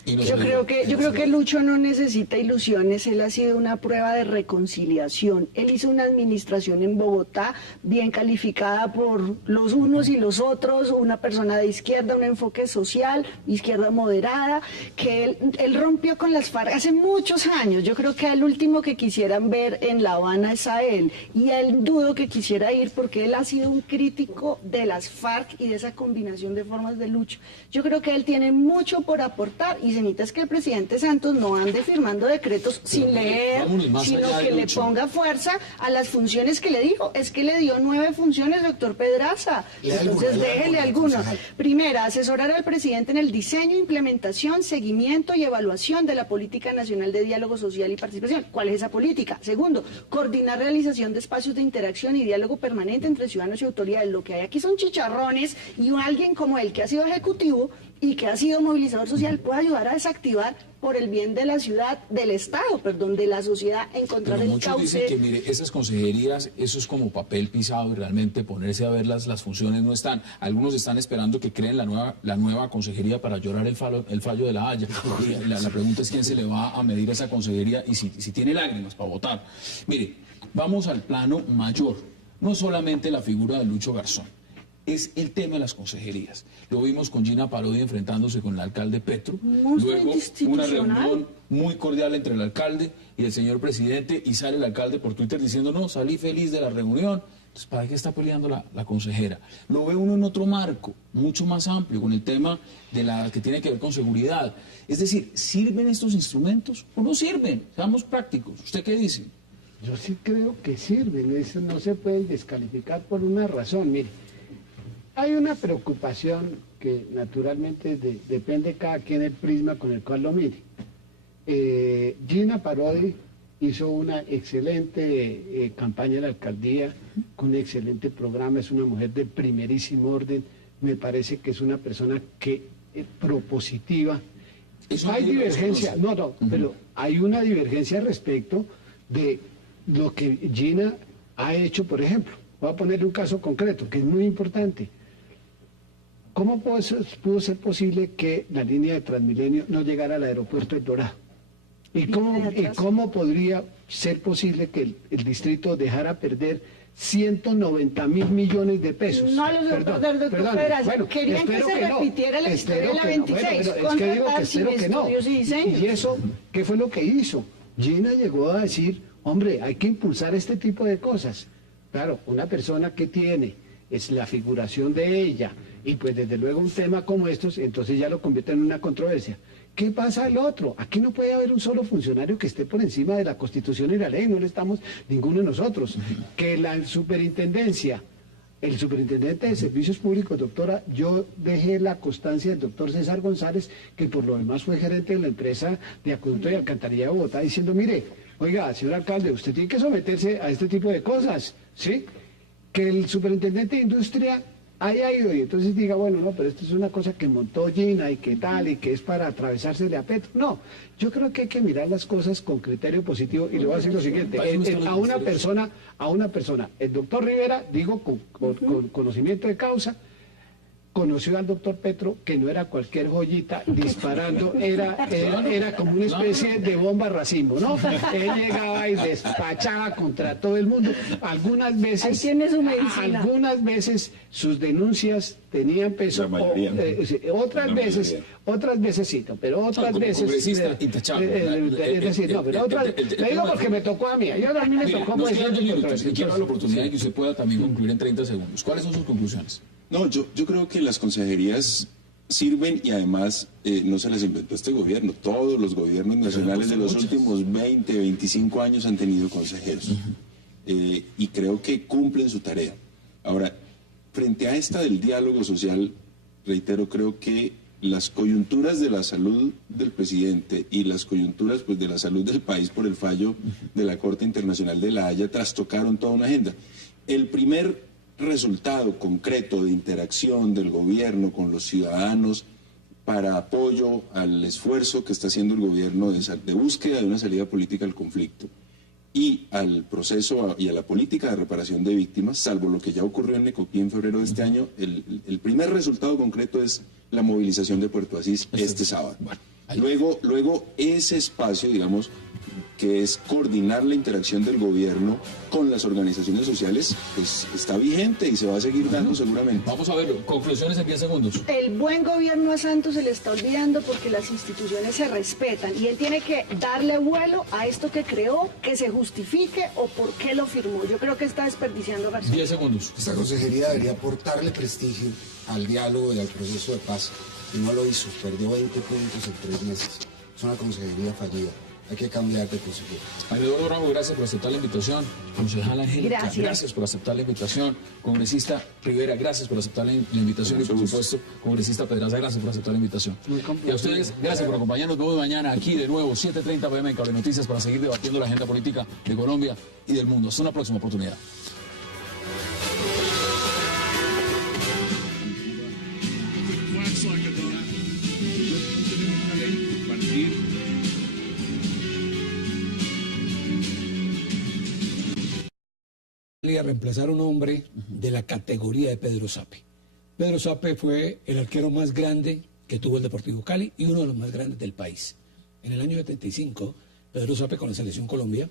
Yo creo que Lucho no necesita ilusiones, él ha sido una prueba de reconciliación. Él hizo una administración en Bogotá bien calificada por los unos y los otros, una persona de izquierda, un enfoque social, izquierda moderada, que él rompió con las FARC hace muchos años. Yo creo que el último que quisieran ver en La Habana es a él, y él dudo que quisiera ir, porque él ha sido un crítico de las FARC y de esa combinación de formas de Lucho. Yo creo que él tiene mucho por aportar y necesita es que el presidente Santos no ande firmando decretos sin leer, sino que le ponga fuerza a las funciones que le dijo. Es que le dio 9 funciones, doctor Pedraza. Entonces déjele algunas. Primera, asesorar al presidente en el diseño, implementación, seguimiento y evaluación de la Política Nacional de Diálogo Social y Participación. ¿Cuál es esa política? Segundo, coordinar realización de espacios de interacción y diálogo permanente entre ciudadanos y autoridades. Lo que hay aquí son chicharrones, y alguien como él que ha sido ejecutivo y que ha sido movilizador social puede ayudar a desactivar por el bien de la ciudad, del Estado, perdón, de la sociedad, encontrar el cauce. Muchos dicen que, mire, esas consejerías, eso es como papel pisado, y realmente ponerse a ver las funciones no están. Algunos están esperando que creen la nueva consejería para llorar el fallo de la Haya. Y la pregunta es quién se le va a medir a esa consejería y si tiene lágrimas para votar. Mire, vamos al plano mayor, no solamente la figura de Lucho Garzón. Es el tema de las consejerías. Lo vimos con Gina Parodi enfrentándose con el alcalde Petro. Luego una reunión muy cordial entre el alcalde y el señor presidente, y sale el alcalde por Twitter diciendo: no, salí feliz de la reunión. Entonces, ¿para qué está peleando la consejera? Lo ve uno en otro marco, mucho más amplio, con el tema de la que tiene que ver con seguridad. Es decir, ¿sirven estos instrumentos o no sirven? Seamos prácticos. ¿Usted qué dice? Yo sí creo que sirven. Eso no se pueden descalificar por una razón. Mire, hay una preocupación que naturalmente depende cada quien el prisma con el cual lo mire. Gina Parodi hizo una excelente campaña en la alcaldía, con un excelente programa, es una mujer de primerísimo orden, me parece que es una persona que propositiva. Hay divergencia, pero hay una divergencia respecto de lo que Gina ha hecho, por ejemplo. Voy a ponerle un caso concreto que es muy importante. ¿Cómo pudo ser posible que la línea de Transmilenio no llegara al aeropuerto de Dorado? ¿Y cómo podría ser posible que el distrito dejara perder 190.000 millones de pesos? No los perder, doctor Pedraza. Bueno, querían que se repitiera la historia de la 26. Es que digo que espero que no. ¿Y eso qué fue lo que hizo? Gina llegó a decir: hombre, hay que impulsar este tipo de cosas. Claro, una persona que tiene es la figuración de ella, y pues desde luego un tema como estos, entonces ya lo convierte en una controversia. ¿Qué pasa al otro? Aquí no puede haber un solo funcionario que esté por encima de la Constitución y la ley, no le estamos ninguno de nosotros. Que la superintendencia, el superintendente de Servicios Públicos, doctora, yo dejé la constancia del doctor César González, que por lo demás fue gerente de la empresa de acueducto y alcantarilla de Bogotá, diciendo: mire, oiga, señor alcalde, usted tiene que someterse a este tipo de cosas, ¿sí? Que el superintendente de Industria haya ido y entonces diga: bueno, no, pero esto es una cosa que montó Gina y que tal, y que es para atravesársele a Petro. No, yo creo que hay que mirar las cosas con criterio positivo, y le voy a decir lo siguiente: a una persona, el doctor Rivera, digo con conocimiento de causa, conoció al doctor Petro, que no era cualquier joyita disparando, era como una especie de bomba racimo, ¿no? Él llegaba y despachaba contra todo el mundo. Algunas veces sus denuncias tenían peso, otras veces sí, pero otras veces le digo porque me tocó a mí. A mí me tocó. Quiero dar la oportunidad de que usted pueda también concluir en 30 segundos. ¿Cuáles son sus conclusiones? No, yo creo que las consejerías sirven, y además no se les inventó este gobierno. Todos los gobiernos nacionales de los últimos 20, 25 años han tenido consejeros. Y creo que cumplen su tarea. Ahora, frente a esta del diálogo social, reitero, creo que las coyunturas de la salud del presidente y las coyunturas pues de la salud del país por el fallo de la Corte Internacional de la Haya trastocaron toda una agenda. El primer resultado concreto de interacción del gobierno con los ciudadanos para apoyo al esfuerzo que está haciendo el gobierno de búsqueda de una salida política al conflicto y al proceso y a la política de reparación de víctimas, salvo lo que ya ocurrió en Necoclí en febrero de este año, el primer resultado concreto es la movilización de Puerto Asís este sábado. Luego ese espacio, digamos, que es coordinar la interacción del gobierno con las organizaciones sociales, pues está vigente y se va a seguir dando seguramente. Vamos a verlo. Conclusiones en 10 segundos. El buen gobierno a Santos se le está olvidando porque las instituciones se respetan y él tiene que darle vuelo a esto que creó, que se justifique o por qué lo firmó. Yo creo que está desperdiciando Garzón. 10 segundos. Esta consejería debería aportarle prestigio al diálogo y al proceso de paz. y no lo hizo, perdió 20 puntos en 3 meses. Es una consejería fallida. Hay que cambiar de consejero. Eduardo Ramos, gracias por aceptar la invitación. Concejal Angélica, gracias por aceptar la invitación. Congresista Rivera, gracias por aceptar la invitación. Y por supuesto, congresista Pedraza, gracias por aceptar la invitación. Y a ustedes, gracias por acompañarnos. Nos vemos mañana aquí de nuevo, 7:30 p.m. en Cable Noticias, para seguir debatiendo la agenda política de Colombia y del mundo. Hasta una próxima oportunidad. A reemplazar a un hombre de la categoría de Pedro Sape. Pedro Sape fue el arquero más grande que tuvo el Deportivo Cali y uno de los más grandes del país. En el año 75, Pedro Sape con la Selección Colombia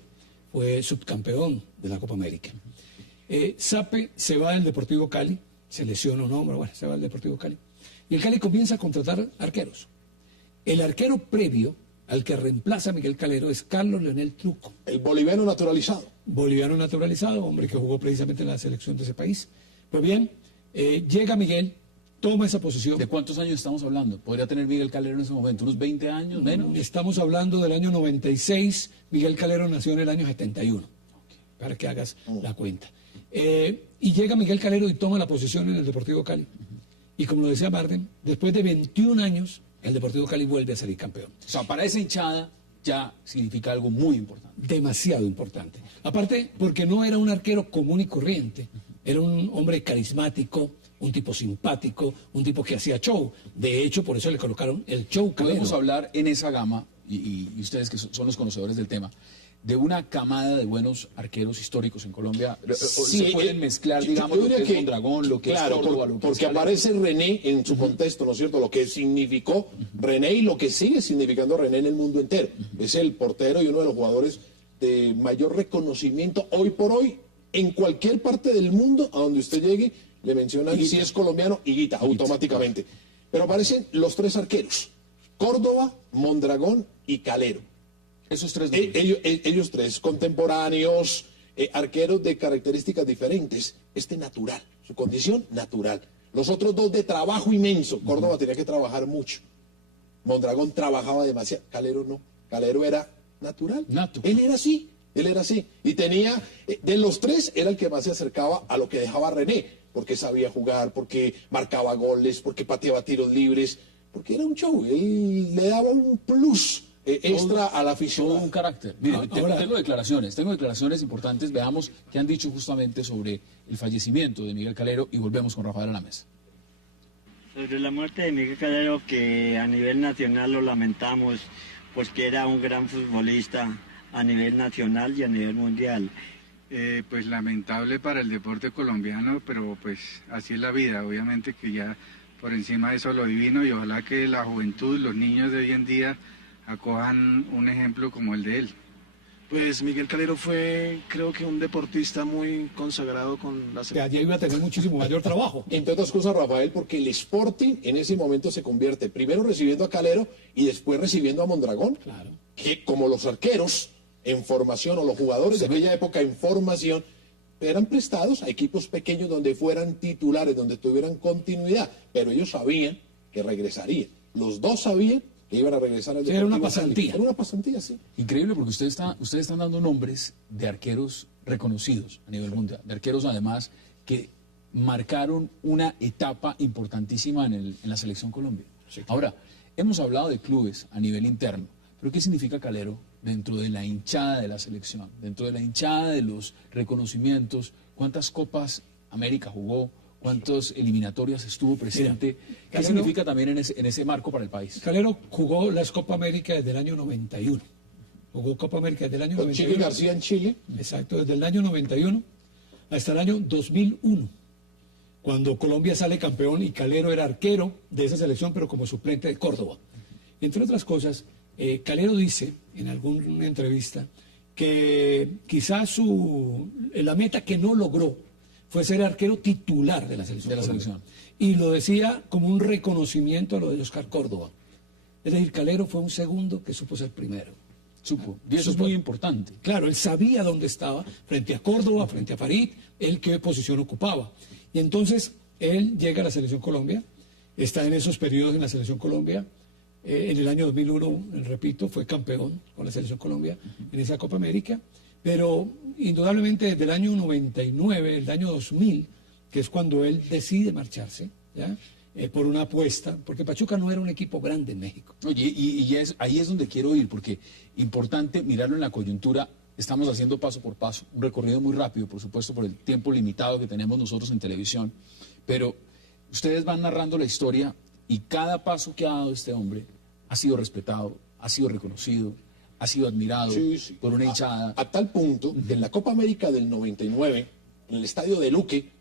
fue subcampeón de la Copa América. Sape se va del Deportivo Cali, se lesiona un hombro, bueno, se va del Deportivo Cali, y el Cali comienza a contratar arqueros. El arquero previo al que reemplaza a Miguel Calero es Carlos Leonel Truco. El boliviano naturalizado. Boliviano naturalizado, hombre que jugó precisamente en la selección de ese país. Pues bien, llega Miguel, toma esa posición. ¿De cuántos años estamos hablando? ¿Podría tener Miguel Calero en ese momento? ¿Unos 20 años, menos? Estamos hablando del año 96, Miguel Calero nació en el año 71, para que hagas la cuenta. Y llega Miguel Calero y toma la posición en el Deportivo Cali. Y como lo decía Marden, después de 21 años, el Deportivo Cali vuelve a salir campeón. O sea, para esa hinchada ya significa algo muy importante. Demasiado importante. Aparte, porque no era un arquero común y corriente, era un hombre carismático, un tipo simpático, un tipo que hacía show. De hecho, por eso le colocaron el show Calero. Podemos hablar en esa gama, y ustedes que son los conocedores del tema, de una camada de buenos arqueros históricos en Colombia. Sí, se pueden mezclar, digamos, lo que es Mondragón, lo que es Córdoba, lo que porque es Calero. aparece René en su contexto, ¿no es cierto? Lo que significó René y lo que sigue significando René en el mundo entero. Es el portero y uno de los jugadores de mayor reconocimiento hoy por hoy en cualquier parte del mundo a donde usted llegue, le mencionan si es colombiano, Higuita, automáticamente. Pero aparecen los 3 arqueros, Córdoba, Mondragón y Calero. Esos 3 ellos 3, contemporáneos, arqueros de características diferentes. Natural, su condición natural. Los otros 2 de trabajo inmenso. Córdoba tenía que trabajar mucho. Mondragón trabajaba demasiado. Calero no. Calero era natural. Él era así. Y tenía, de los 3, era el que más se acercaba a lo que dejaba René. Porque sabía jugar, porque marcaba goles, porque pateaba tiros libres. Porque era un show. Él le daba un plus extra a la afición. Todo un carácter. Mire, tengo declaraciones importantes. Veamos qué han dicho justamente sobre el fallecimiento de Miguel Calero y volvemos con Rafael a la mesa. Sobre la muerte de Miguel Calero, que a nivel nacional lo lamentamos, pues que era un gran futbolista a nivel nacional y a nivel mundial. Pues lamentable para el deporte colombiano, pero pues así es la vida. Obviamente que ya por encima de eso lo divino, y ojalá que la juventud, los niños de hoy en día acojan un ejemplo como el de él. Pues Miguel Calero fue, creo que un deportista muy consagrado con la selección. Ya iba a tener muchísimo mayor trabajo. Entre otras cosas, Rafael, porque el Sporting en ese momento se convierte primero recibiendo a Calero y después recibiendo a Mondragón. Claro. Que como los arqueros en formación o los jugadores de aquella época en formación eran prestados a equipos pequeños donde fueran titulares, donde tuvieran continuidad, pero ellos sabían que regresarían. Los 2 sabían que iban a regresar al Deportivo. Era una pasantía. Era una pasantía, sí. Increíble, porque ustedes están dando nombres de arqueros reconocidos a nivel mundial, de arqueros además que marcaron una etapa importantísima en la Selección Colombia. Sí. Ahora, hemos hablado de clubes a nivel interno, pero ¿qué significa Calero dentro de la hinchada de la selección, dentro de la hinchada de los reconocimientos? ¿Cuántas Copas América jugó? ¿Cuántas eliminatorias estuvo presente? ¿Qué significa también en ese marco para el país? Calero jugó las Copa América desde el año 91. Jugó Copa América desde el año 91. Chiqui García en Chile. Exacto, desde el año 91 hasta el año 2001, cuando Colombia sale campeón y Calero era arquero de esa selección, pero como suplente de Córdoba. Entre otras cosas, Calero dice en alguna entrevista que quizás la meta que no logró fue ser arquero titular de la selección. Y lo decía como un reconocimiento a lo de Oscar Córdoba. Es decir, Calero fue un segundo que supo ser primero. Y eso es muy importante. Claro, él sabía dónde estaba, frente a Córdoba, frente a Farid, él qué posición ocupaba. Y entonces él llega a la Selección Colombia está en esos periodos en la Selección Colombia. En el año 2001, repito, fue campeón con la Selección Colombia en esa Copa América, pero indudablemente desde el año 99, el año 2000, que es cuando él decide marcharse, ¿ya? Por una apuesta, porque Pachuca no era un equipo grande en México. Oye, ahí es donde quiero ir, porque importante mirarlo en la coyuntura. Estamos haciendo paso por paso, un recorrido muy rápido, por supuesto, por el tiempo limitado que tenemos nosotros en televisión, pero ustedes van narrando la historia y cada paso que ha dado este hombre ha sido respetado, ha sido reconocido, ha sido admirado por una hinchada. A tal punto que en la Copa América del 99, en el estadio de Luque,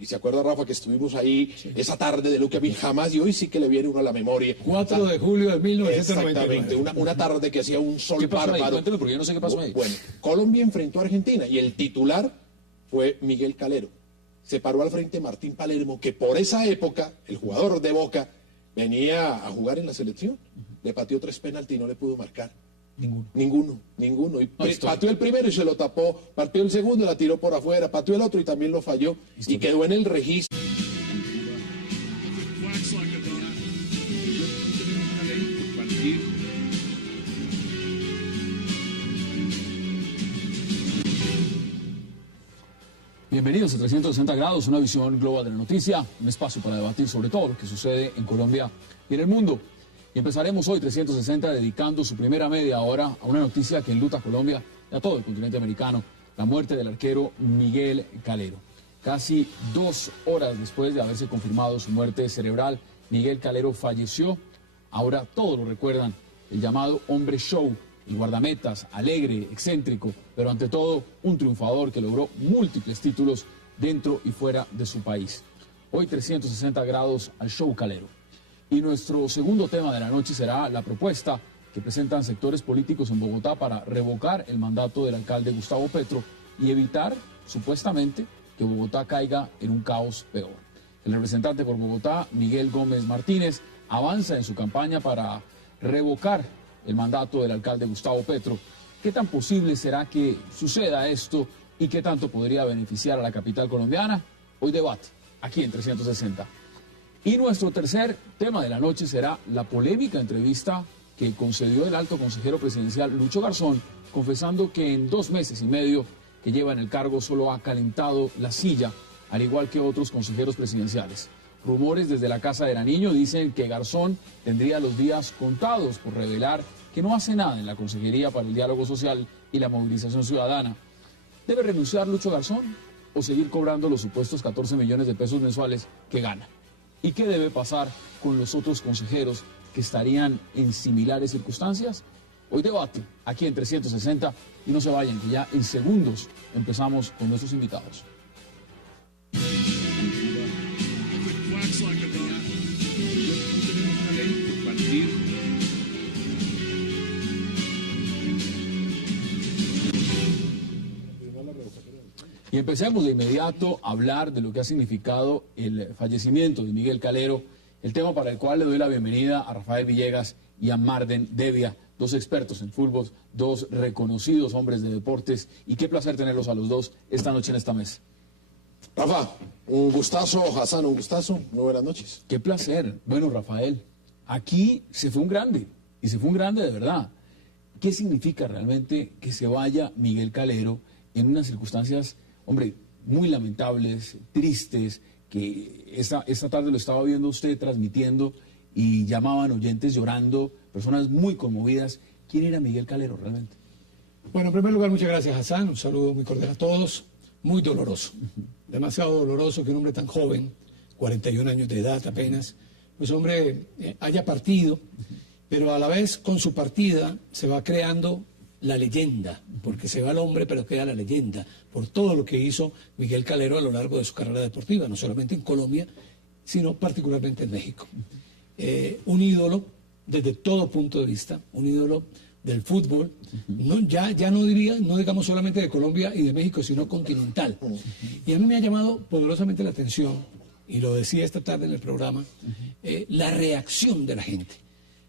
y se acuerda Rafa que estuvimos ahí esa tarde de Luque, a mí jamás, y hoy sí que le viene uno a la memoria. 4 de julio de 1999. Exactamente, una tarde que hacía un sol ¿Qué pasó ahí? bárbaro. Cuénteme, porque yo no sé qué pasó ahí. Bueno, Colombia enfrentó a Argentina y el titular fue Miguel Calero. Se paró al frente Martín Palermo, que por esa época, el jugador de Boca, venía a jugar en la selección. Le pateó 3 penaltis y no le pudo marcar. Ninguno. Y pateó el primero y se lo tapó, pateó el segundo y la tiró por afuera, pateó el otro y también lo falló y quedó en el registro. Bienvenidos a 360 grados, una visión global de la noticia, un espacio para debatir sobre todo lo que sucede en Colombia y en el mundo. Y empezaremos hoy 360 dedicando su primera media hora a una noticia que enluta a Colombia y a todo el continente americano, la muerte del arquero Miguel Calero. Casi 2 horas después de haberse confirmado su muerte cerebral, Miguel Calero falleció. Ahora todos lo recuerdan, el llamado hombre show, el guardametas, alegre, excéntrico, pero ante todo un triunfador que logró múltiples títulos dentro y fuera de su país. Hoy 360 grados al show Calero. Y nuestro segundo tema de la noche será la propuesta que presentan sectores políticos en Bogotá para revocar el mandato del alcalde Gustavo Petro y evitar, supuestamente, que Bogotá caiga en un caos peor. El representante por Bogotá, Miguel Gómez Martínez, avanza en su campaña para revocar el mandato del alcalde Gustavo Petro. ¿Qué tan posible será que suceda esto y qué tanto podría beneficiar a la capital colombiana? Hoy debate, aquí en 360. Y nuestro tercer tema de la noche será la polémica entrevista que concedió el alto consejero presidencial Lucho Garzón, confesando que en 2 meses y medio que lleva en el cargo solo ha calentado la silla, al igual que otros consejeros presidenciales. Rumores desde la Casa de Nariño dicen que Garzón tendría los días contados por revelar que no hace nada en la Consejería para el Diálogo Social y la Movilización Ciudadana. ¿Debe renunciar Lucho Garzón o seguir cobrando los supuestos 14 millones de pesos mensuales que gana? ¿Y qué debe pasar con los otros consejeros que estarían en similares circunstancias? Hoy debate aquí en 360 y no se vayan, que ya en segundos empezamos con nuestros invitados. Y empecemos de inmediato a hablar de lo que ha significado el fallecimiento de Miguel Calero, el tema para el cual le doy la bienvenida a Rafael Villegas y a Marden Devia, 2 expertos en fútbol, 2 reconocidos hombres de deportes, y qué placer tenerlos a los 2 esta noche en esta mesa. Rafa, un gustazo, Hassan, un gustazo, muy buenas noches. Qué placer. Bueno, Rafael, aquí se fue un grande, y se fue un grande de verdad. ¿Qué significa realmente que se vaya Miguel Calero en unas circunstancias, hombre, muy lamentables, tristes, que esta tarde lo estaba viendo usted transmitiendo y llamaban oyentes llorando, personas muy conmovidas? ¿Quién era Miguel Calero realmente? Bueno, en primer lugar, muchas gracias, Hassan. Un saludo muy cordial a todos. Muy doloroso, demasiado doloroso que un hombre tan joven, 41 años de edad apenas, pues hombre haya partido, pero a la vez con su partida se va creando la leyenda, porque se va el hombre pero queda la leyenda, por todo lo que hizo Miguel Calero a lo largo de su carrera deportiva, no solamente en Colombia, sino particularmente en México. Un ídolo desde todo punto de vista, un ídolo del fútbol, no digamos solamente de Colombia y de México, sino continental. Y a mí me ha llamado poderosamente la atención, y lo decía esta tarde en el programa, la reacción de la gente.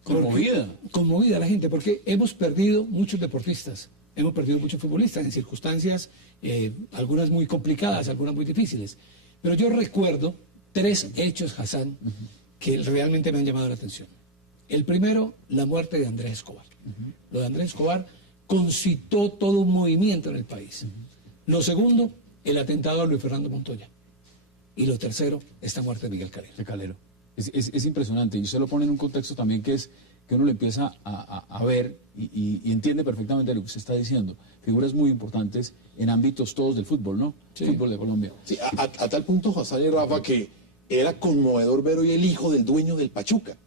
Conmovida la gente, porque hemos perdido muchos deportistas, hemos perdido muchos futbolistas en circunstancias, algunas muy complicadas, algunas muy difíciles. Pero yo recuerdo 3 hechos, Hassan, que realmente me han llamado la atención. El primero, la muerte de Andrés Escobar. Lo de Andrés Escobar concitó todo un movimiento en el país. Lo segundo, el atentado a Luis Fernando Montoya. Y lo tercero, esta muerte de Miguel Calero. De Calero. Es impresionante, y usted lo pone en un contexto también que uno le empieza a ver y entiende perfectamente lo que usted está diciendo. Figuras muy importantes en ámbitos todos del fútbol, ¿no? Sí. Fútbol de Colombia. Sí, a tal punto, Hassan y Rafa, que era conmovedor ver hoy el hijo del dueño del Pachuca.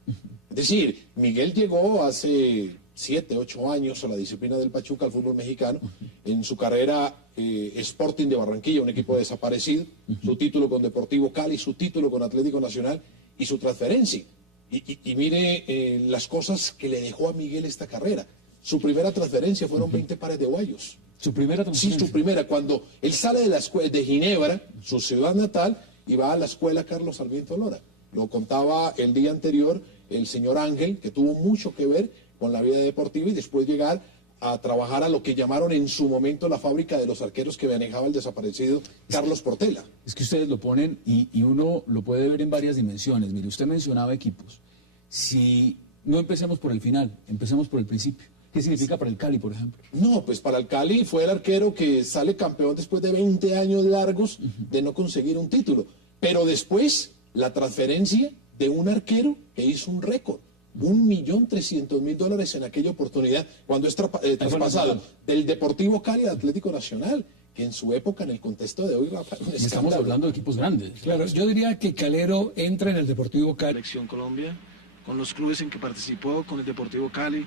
Es decir, Miguel llegó hace 7, 8 años a la disciplina del Pachuca, al fútbol mexicano. En su carrera, Sporting de Barranquilla, un equipo desaparecido, su título con Deportivo Cali, su título con Atlético Nacional y su transferencia. Y mire las cosas que le dejó a Miguel esta carrera. Su primera transferencia fueron 20 pares de guayos. ¿Su primera transferencia? Sí, su primera. Cuando él sale de la escuela de Ginebra, su ciudad natal, y va a la escuela Carlos Sarmiento Lora. Lo contaba el día anterior el señor Ángel, que tuvo mucho que ver con la vida deportiva y después llegar a trabajar a lo que llamaron en su momento la fábrica de los arqueros que manejaba el desaparecido Carlos Portela. Es que ustedes lo ponen y uno lo puede ver en varias dimensiones. Mire, usted mencionaba equipos. Si no empecemos por el final, empecemos por el principio. ¿Qué significa para el Cali, por ejemplo? No, pues para el Cali fue el arquero que sale campeón después de 20 años largos de no conseguir un título. Pero después, la transferencia de un arquero que hizo un récord. $1.300.000 en aquella oportunidad, cuando es traspasado del Deportivo Cali al Atlético Nacional, que en su época, en el contexto de hoy, Rafa, estamos hablando de equipos grandes. Claro, yo diría que Calero entra en el Deportivo Cali. Selección Colombia, con los clubes en que participó, con el Deportivo Cali,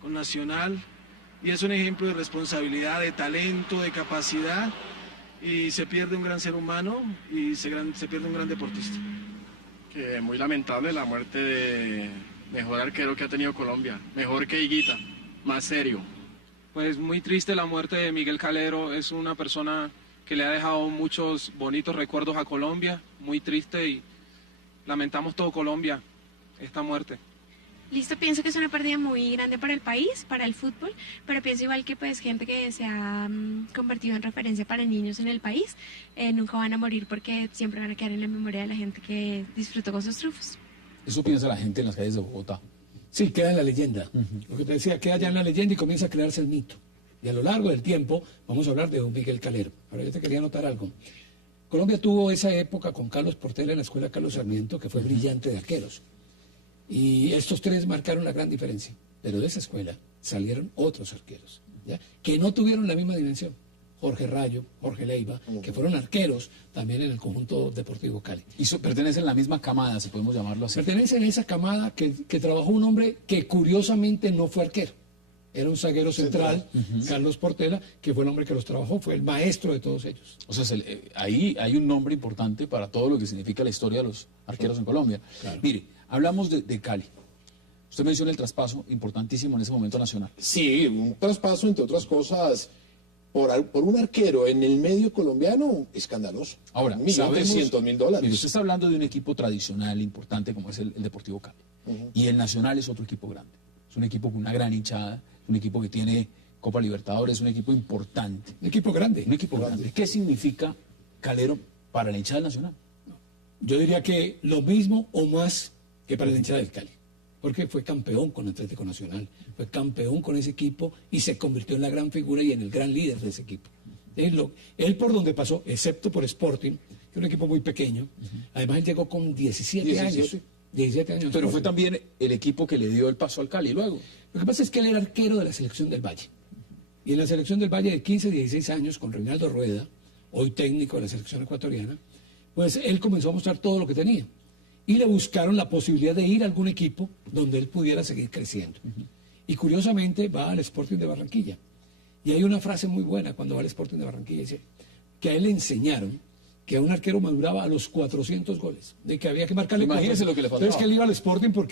con Nacional, y es un ejemplo de responsabilidad, de talento, de capacidad, y se pierde un gran ser humano y se pierde un gran deportista. Que muy lamentable la muerte de mejor arquero que ha tenido Colombia, mejor que Higuita, más serio. Pues muy triste la muerte de Miguel Calero, es una persona que le ha dejado muchos bonitos recuerdos a Colombia, muy triste, y lamentamos todo Colombia esta muerte. Listo, pienso que es una pérdida muy grande para el país, para el fútbol, pero pienso igual que pues gente que se ha convertido en referencia para niños en el país, nunca van a morir porque siempre van a quedar en la memoria de la gente que disfrutó con sus triunfos. Eso piensa la gente en las calles de Bogotá. Sí, queda en la leyenda. Lo que te decía, queda ya en la leyenda y comienza a crearse el mito. Y a lo largo del tiempo vamos a hablar de don Miguel Calero. Ahora yo te quería anotar algo. Colombia tuvo esa época con Carlos Portela en la escuela Carlos Sarmiento, que fue brillante de arqueros. Y estos tres marcaron la gran diferencia. Pero de esa escuela salieron otros arqueros, ¿ya? Que no tuvieron la misma dimensión. Jorge Rayo, Jorge Leiva, que fueron arqueros también en el conjunto Deportivo Cali. Y pertenecen a la misma camada, si podemos llamarlo así. Pertenecen a esa camada que trabajó un hombre que curiosamente no fue arquero. Era un zaguero central, Carlos Portela, que fue el hombre que los trabajó, fue el maestro de todos ellos. O sea, ahí hay un nombre importante para todo lo que significa la historia de los arqueros en Colombia. Claro. Mire, hablamos de Cali. Usted menciona el traspaso importantísimo en ese momento nacional. Sí, un traspaso, entre otras cosas, por un arquero en el medio colombiano, escandaloso. Ahora, $1.300.000. Mire, usted está hablando de un equipo tradicional importante como es el Deportivo Cali. Y el Nacional es otro equipo grande. Es un equipo con una gran hinchada, es un equipo que tiene Copa Libertadores, es un equipo importante. Un equipo grande. Un equipo grande. ¿Qué significa Calero para la hinchada del Nacional? Yo diría que lo mismo o más que para la hinchada del Cali. Porque fue campeón con Atlético Nacional, fue campeón con ese equipo y se convirtió en la gran figura y en el gran líder de ese equipo. Él por donde pasó, excepto por Sporting, que es un equipo muy pequeño, además él llegó con 17 años. 17 años. Pero fue también el equipo que le dio el paso al Cali luego. Lo que pasa es que él era arquero de la Selección del Valle. Y en la Selección del Valle de 15, 16 años, con Reinaldo Rueda, hoy técnico de la selección ecuatoriana, pues él comenzó a mostrar todo lo que tenía. Y le buscaron la posibilidad de ir a algún equipo donde él pudiera seguir creciendo. Y curiosamente va al Sporting de Barranquilla. Y hay una frase muy buena cuando va al Sporting de Barranquilla, dice que a él le enseñaron que a un arquero maduraba a los 400 goles, de que había que marcarle. Imagínese lo que le faltaba. Entonces que él iba al Sporting porque